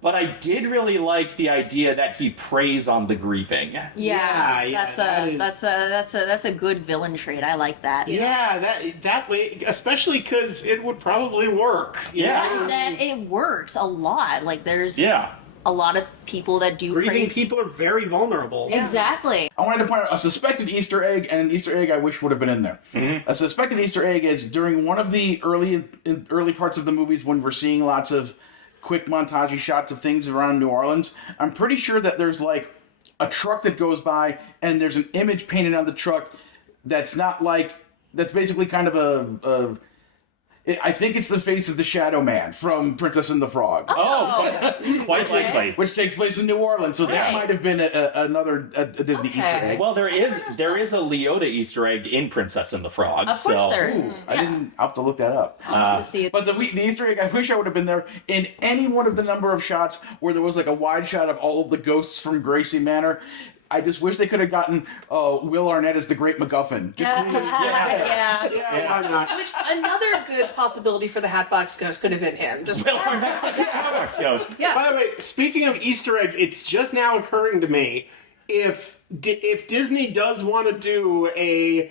But I did really like the idea that he preys on the grieving. That's a good villain trait. I like that. Yeah, that way, especially because it would probably work. And then it works a lot. Like, there's a lot of people that do grieving people are very vulnerable. Exactly. I wanted to point out a suspected Easter egg, and an Easter egg I wish would have been in there. A suspected Easter egg is during one of the early parts of the movies when we're seeing lots of quick montage shots of things around New Orleans. I'm pretty sure that there's like a truck that goes by and there's an image painted on the truck that's basically kind of I think it's the face of the Shadow Man from Princess and the Frog. Oh, quite likely. Which takes place in New Orleans, so that might have been another Disney Easter egg. Well, there is a Leota Easter egg in Princess and the Frog. Of course there is. I'll have to look that up. I'll have to see it. But the Easter egg, I wish I would have been there in any one of the number of shots where there was like a wide shot of all of the ghosts from Gracie Manor. I just wish they could have gotten Will Arnett as the Great MacGuffin. Why not? Which another good possibility for the Hatbox Ghost could have been him. Just Will Arnett, Hatbox Ghost. Yeah. By the way, speaking of Easter eggs, it's just now occurring to me, if Disney does want to do a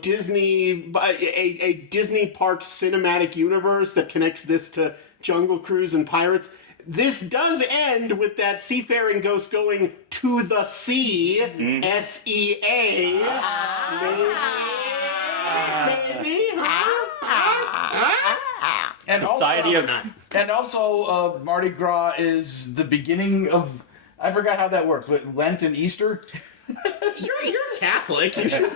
Disney Parks cinematic universe that connects this to Jungle Cruise and Pirates, this does end with that seafaring ghost going to the sea, S-E-A. Maybe. And Society also, of and also Mardi Gras is the beginning of, I forgot how that works, but Lent and Easter. You're Catholic. You should.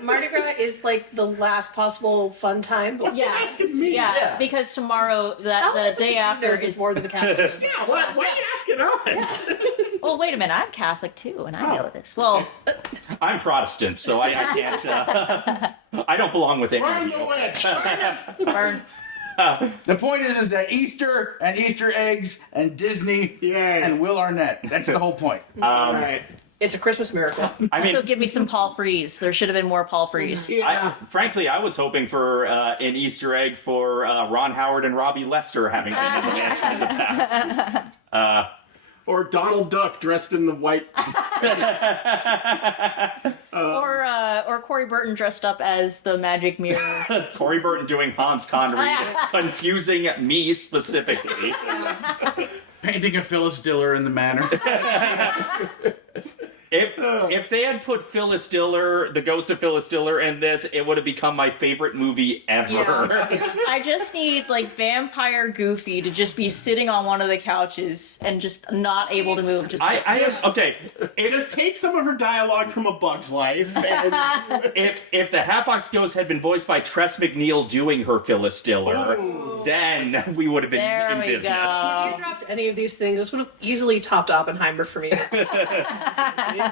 Mardi Gras is like the last possible fun time. Yeah, because tomorrow, the day after is more than the Catholic does. Why are you asking us? Well, wait a minute. I'm Catholic too, and I know this. Well, I'm Protestant, so I can't. I don't belong with any Burn of the you. witch. burn. The point is that Easter and Easter eggs and Disney and Will Arnett. That's the whole point. All right. It's a Christmas miracle. Also, give me some Paul Frees. There should have been more Paul Frees. Frankly, I was hoping for an Easter egg for Ron Howard and Robbie Lester having been in the mansion in the past. Or Donald Duck dressed in the white. Or Corey Burton dressed up as the magic mirror. Corey Burton doing Hans Connery, confusing me specifically. Painting a Phyllis Diller in the manor. If they had put Phyllis Diller, the ghost of Phyllis Diller, in this, it would have become my favorite movie ever. Yeah. I just need like Vampire Goofy to just be sitting on one of the couches and just not able to move. Just just take some of her dialogue from A Bug's Life. And... if the Hatbox Ghost had been voiced by Tress MacNeille doing her Phyllis Diller, then we would have been in business. If you dropped any of these things, this would have easily topped Oppenheimer for me.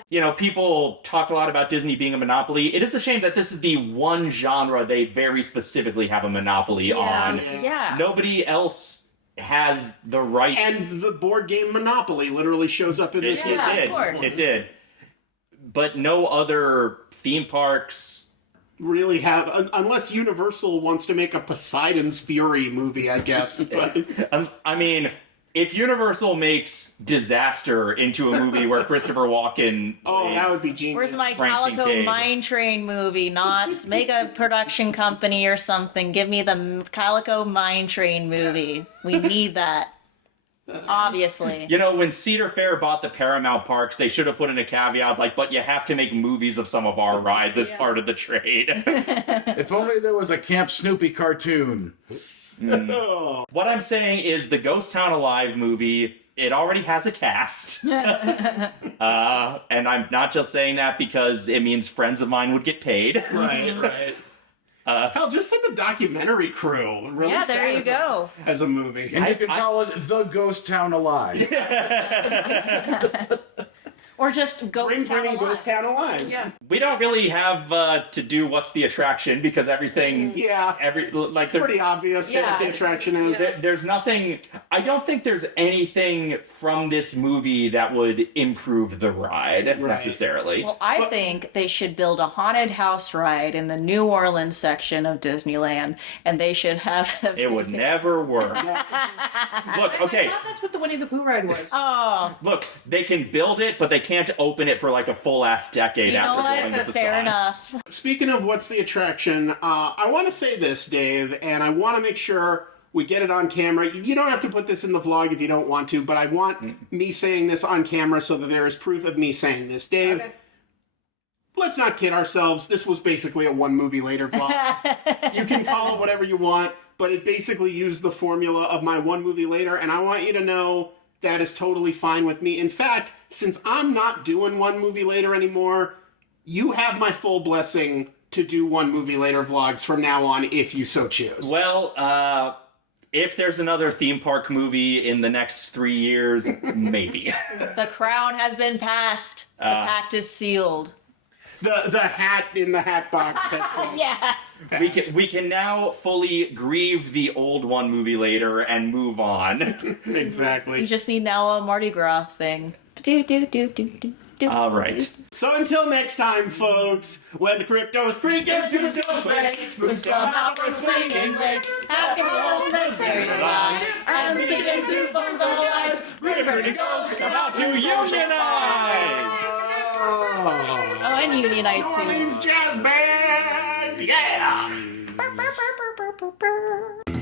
You know, people talk a lot about Disney being a monopoly. It is a shame that this is the one genre they very specifically have a monopoly on. Yeah. Nobody else has the rights. And the board game Monopoly literally shows up in this movie. It did. Of course. It did. But no other theme parks really have, unless Universal wants to make a Poseidon's Fury movie, I guess. But I mean, if Universal makes Disaster into a movie where Christopher Walken plays, that would be genius. Where's my Frank Calico Kincaid. Mine Train movie? Not make a production company or something. Give me the Calico Mine Train movie. We need that. Obviously. You know, when Cedar Fair bought the Paramount Parks, they should have put in a caveat like, but you have to make movies of some of our rides as part of the trade. If only there was a Camp Snoopy cartoon. What I'm saying is the Ghost Town Alive movie, it already has a cast. And I'm not just saying that because it means friends of mine would get paid. Right. Hell, just send a documentary crew. Yeah, there you go. As a movie. And you can call it The Ghost Town Alive. Or just Ghost Town Alive. Ghost Town Alive. Yeah. We don't really have to do what's the attraction because everything. Yeah. It's pretty obvious what the attraction is. There's nothing. I don't think there's anything from this movie that would improve the ride necessarily. Well, I think they should build a haunted house ride in the New Orleans section of Disneyland, and they should have. It would never work. Look, okay. I thought that's what the Winnie the Pooh ride was. Oh. Look, they can build it, but they can't open it for like a full ass decade after building the facade. Fair enough. Speaking of what's the attraction, I want to say this, Dave, and I want to make sure we get it on camera. You don't have to put this in the vlog if you don't want to, but I want me saying this on camera so that there is proof of me saying this. Dave, let's not kid ourselves. This was basically a one movie later vlog. You can call it whatever you want, but it basically used the formula of my one movie later, and I want you to know that is totally fine with me. In fact, since I'm not doing one movie later anymore, you have my full blessing to do one movie later vlogs from now on if you so choose. Well, if there's another theme park movie in the next 3 years, maybe. The crown has been passed. The pact is sealed. The hat in the hat box. Yeah. We can now fully grieve the old one movie later and move on. Exactly. You just need now a Mardi Gras thing. All right. So until next time, folks, when the crypto's creaking to spoons come out for swinging wake. Happy husbands materialize, and we begin to form the lives. Pretty ghosts come out to unionize. Oh, and unionize too. Orleans Jazz Band, yeah.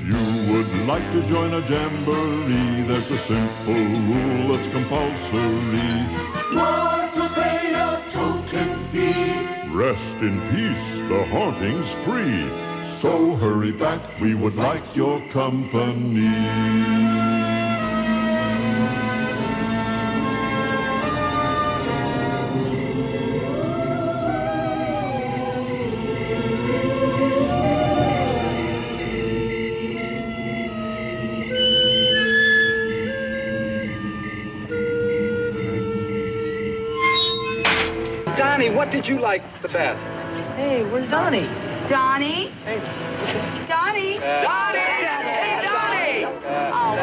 You would like to join a jamboree? There's a simple rule that's compulsory. Mortals pay a token fee. Rest in peace, the haunting's free. So hurry back, we would like your company. Donnie, what did you like the best? Hey, where's Donnie? Donnie? Hey. Donnie? Donnie! Hey, Donnie! Oh,